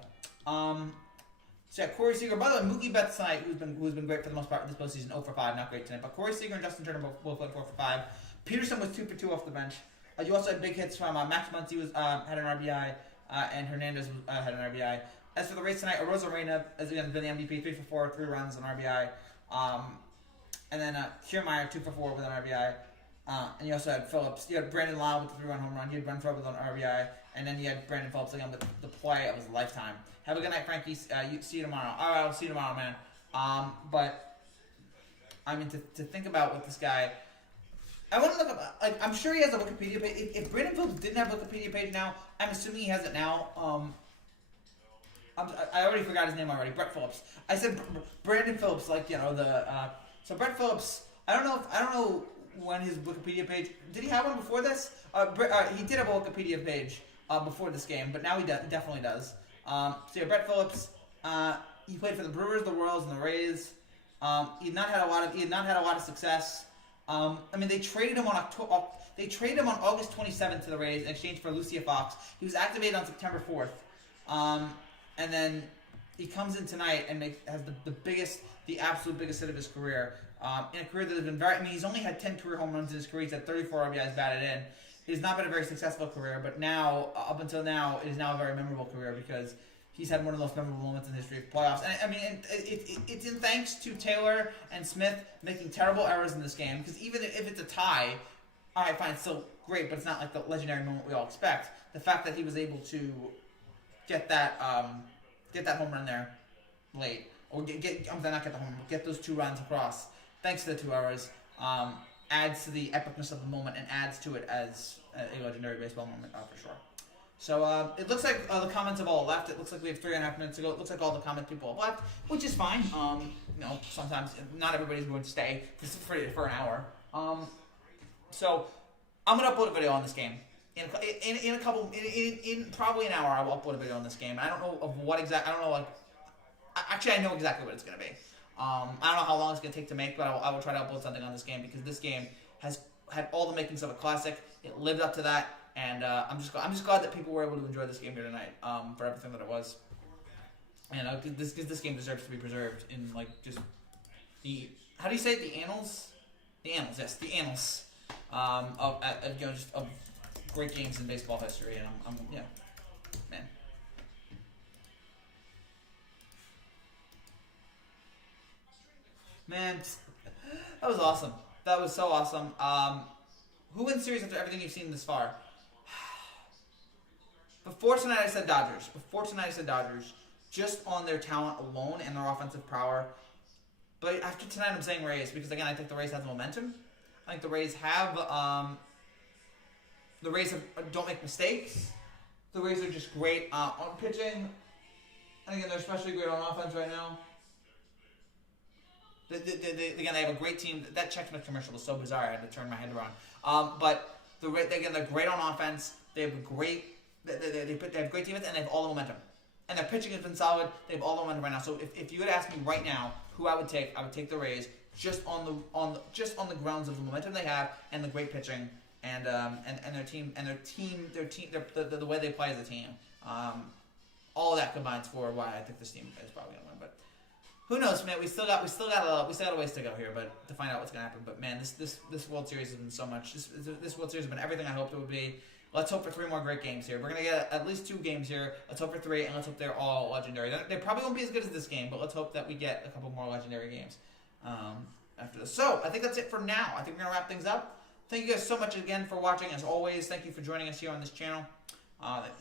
So yeah, Corey Seager. By the way, Mookie Betts tonight, who's been great for the most part in this postseason, 0 for 5, not great tonight. But Corey Seager and Justin Turner both went 4 for 5. Peterson was 2 for 2 off the bench. You also had big hits from Max Muncy had an RBI, and Hernandez had an RBI. As for the race tonight, Arozarena has been the MVP, 3 for 4, 3 runs, an RBI. And then Kiermaier, 2 for 4 with an RBI. And you also had Phillips. You had Brandon Lau with the 3-run home run. You had Renfroe with an RBI. And then you had Brandon Phillips again with the play of his lifetime. Have a good night, Frankie. See you tomorrow. All right, I'll see you tomorrow, man. But, I mean, to think about with this guy, I want to look up, like, I'm sure he has a Wikipedia page. If Brandon Phillips didn't have a Wikipedia page now, I'm assuming he has it now. I already forgot his name already. Brett Phillips. I said Brandon Phillips, like, you know, so Brett Phillips, I don't know when his Wikipedia page, did he have one before this? He did have a Wikipedia page before this game, but now he definitely does. So yeah, Brett Phillips, he played for the Brewers, the Royals, and the Rays. He had not had a lot of success. I mean, they traded him on August 27th to the Rays in exchange for Lucia Fox. He was activated on September 4th. And then he comes in tonight and has the absolute biggest hit of his career. In a career that has been he's only had 10 career home runs in his career. He's had 34 RBIs batted in. It has not been a very successful career, but now, up until now, it is now a very memorable career because he's had one of the most memorable moments in the history of playoffs. And I mean, it's in thanks to Taylor and Smith making terrible errors in this game, because even if it's a tie, all right, fine, it's still great, but it's not like the legendary moment we all expect. The fact that he was able to get that home run there late, or get those 2 runs across, thanks to the 2 errors, adds to the epicness of the moment and adds to it as a legendary baseball moment for sure. So it looks like the comments have all left. It looks like we have 3.5 minutes to go. It looks like all the comments people have left, which is fine. Sometimes not everybody's going to stay for an hour. So I'm gonna upload a video on this game in probably an hour. I will upload a video on this game. I don't know of what exact. I don't know Actually, I know exactly what it's gonna be. I don't know how long it's going to take to make, but I will try to upload something on this game because this game has had all the makings of a classic. It lived up to that, and I'm just glad that people were able to enjoy this game here tonight for everything that it was. And this game deserves to be preserved in just the, how do you say it? The annals? The annals, yes, the annals of great games in baseball history. And I'm man. Man, that was awesome. That was so awesome. Who wins series after everything you've seen this far? Before tonight, I said Dodgers. Just on their talent alone and their offensive power. But after tonight, I'm saying Rays because again, I think the Rays have the momentum. I think the Rays have. Don't make mistakes. The Rays are just great on pitching. And again, they're especially great on offense right now. Again, they have a great team. That Chex Mix commercial was so bizarre. I had to turn my head around. But they're great on offense. They have a great. They have great defense and they have all the momentum. And their pitching has been solid. They have all the momentum right now. So if you would ask me right now who I would take the Rays just on the grounds of the momentum they have and the great pitching and their team the way they play as a team. All of that combines for why I think this team is probably gonna win. But who knows, man? We still got a ways to go here, but to find out what's gonna happen. But man, this World Series has been so much. This World Series has been everything I hoped it would be. Let's hope for 3 more great games here. We're going to get at least 2 games here. Let's hope for 3, and let's hope they're all legendary. They probably won't be as good as this game, but let's hope that we get a couple more legendary games after this. So, I think that's it for now. I think we're going to wrap things up. Thank you guys so much again for watching. As always, thank you for joining us here on this channel.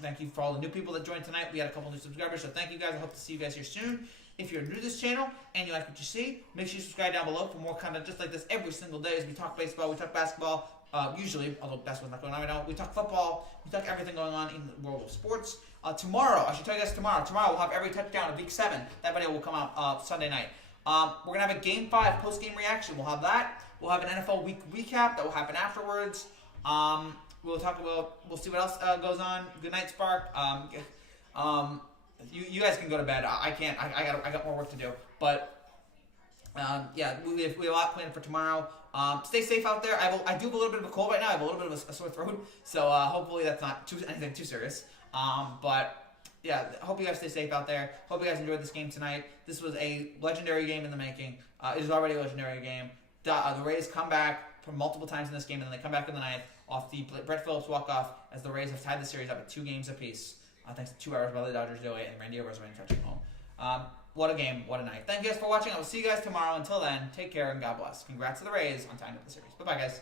Thank you for all the new people that joined tonight. We had a couple new subscribers, so thank you guys. I hope to see you guys here soon. If you're new to this channel and you like what you see, make sure you subscribe down below for more content just like this every single day as we talk baseball, we talk basketball, usually, although basketball's not going on right now, we talk football, we talk everything going on in the world of sports. Tomorrow, I should tell you guys tomorrow we'll have every touchdown of Week 7. That video will come out Sunday night. We're going to have a Game 5 post-game reaction. We'll have that. We'll have an NFL week recap that will happen afterwards. We'll see what else goes on. Good night, Spark. You guys can go to bed. I can't. I got more work to do. But yeah, we have a lot planned for tomorrow. Stay safe out there. I do have a little bit of a cold right now. I have a little bit of a sore throat. So hopefully that's not anything too serious. But yeah, hope you guys stay safe out there. Hope you guys enjoyed this game tonight. This was a legendary game in the making. It is already a legendary game. The Rays come back for multiple times in this game, and then they come back in the ninth off the Brett Phillips walk-off as the Rays have tied the series up at 2 games apiece. Thanks to 2 hours by the Dodgers do it and Randy Arozarena touching home. What a game. What a night. Thank you guys for watching. I will see you guys tomorrow. Until then, take care and God bless. Congrats to the Rays on tying up the series. Bye-bye, guys.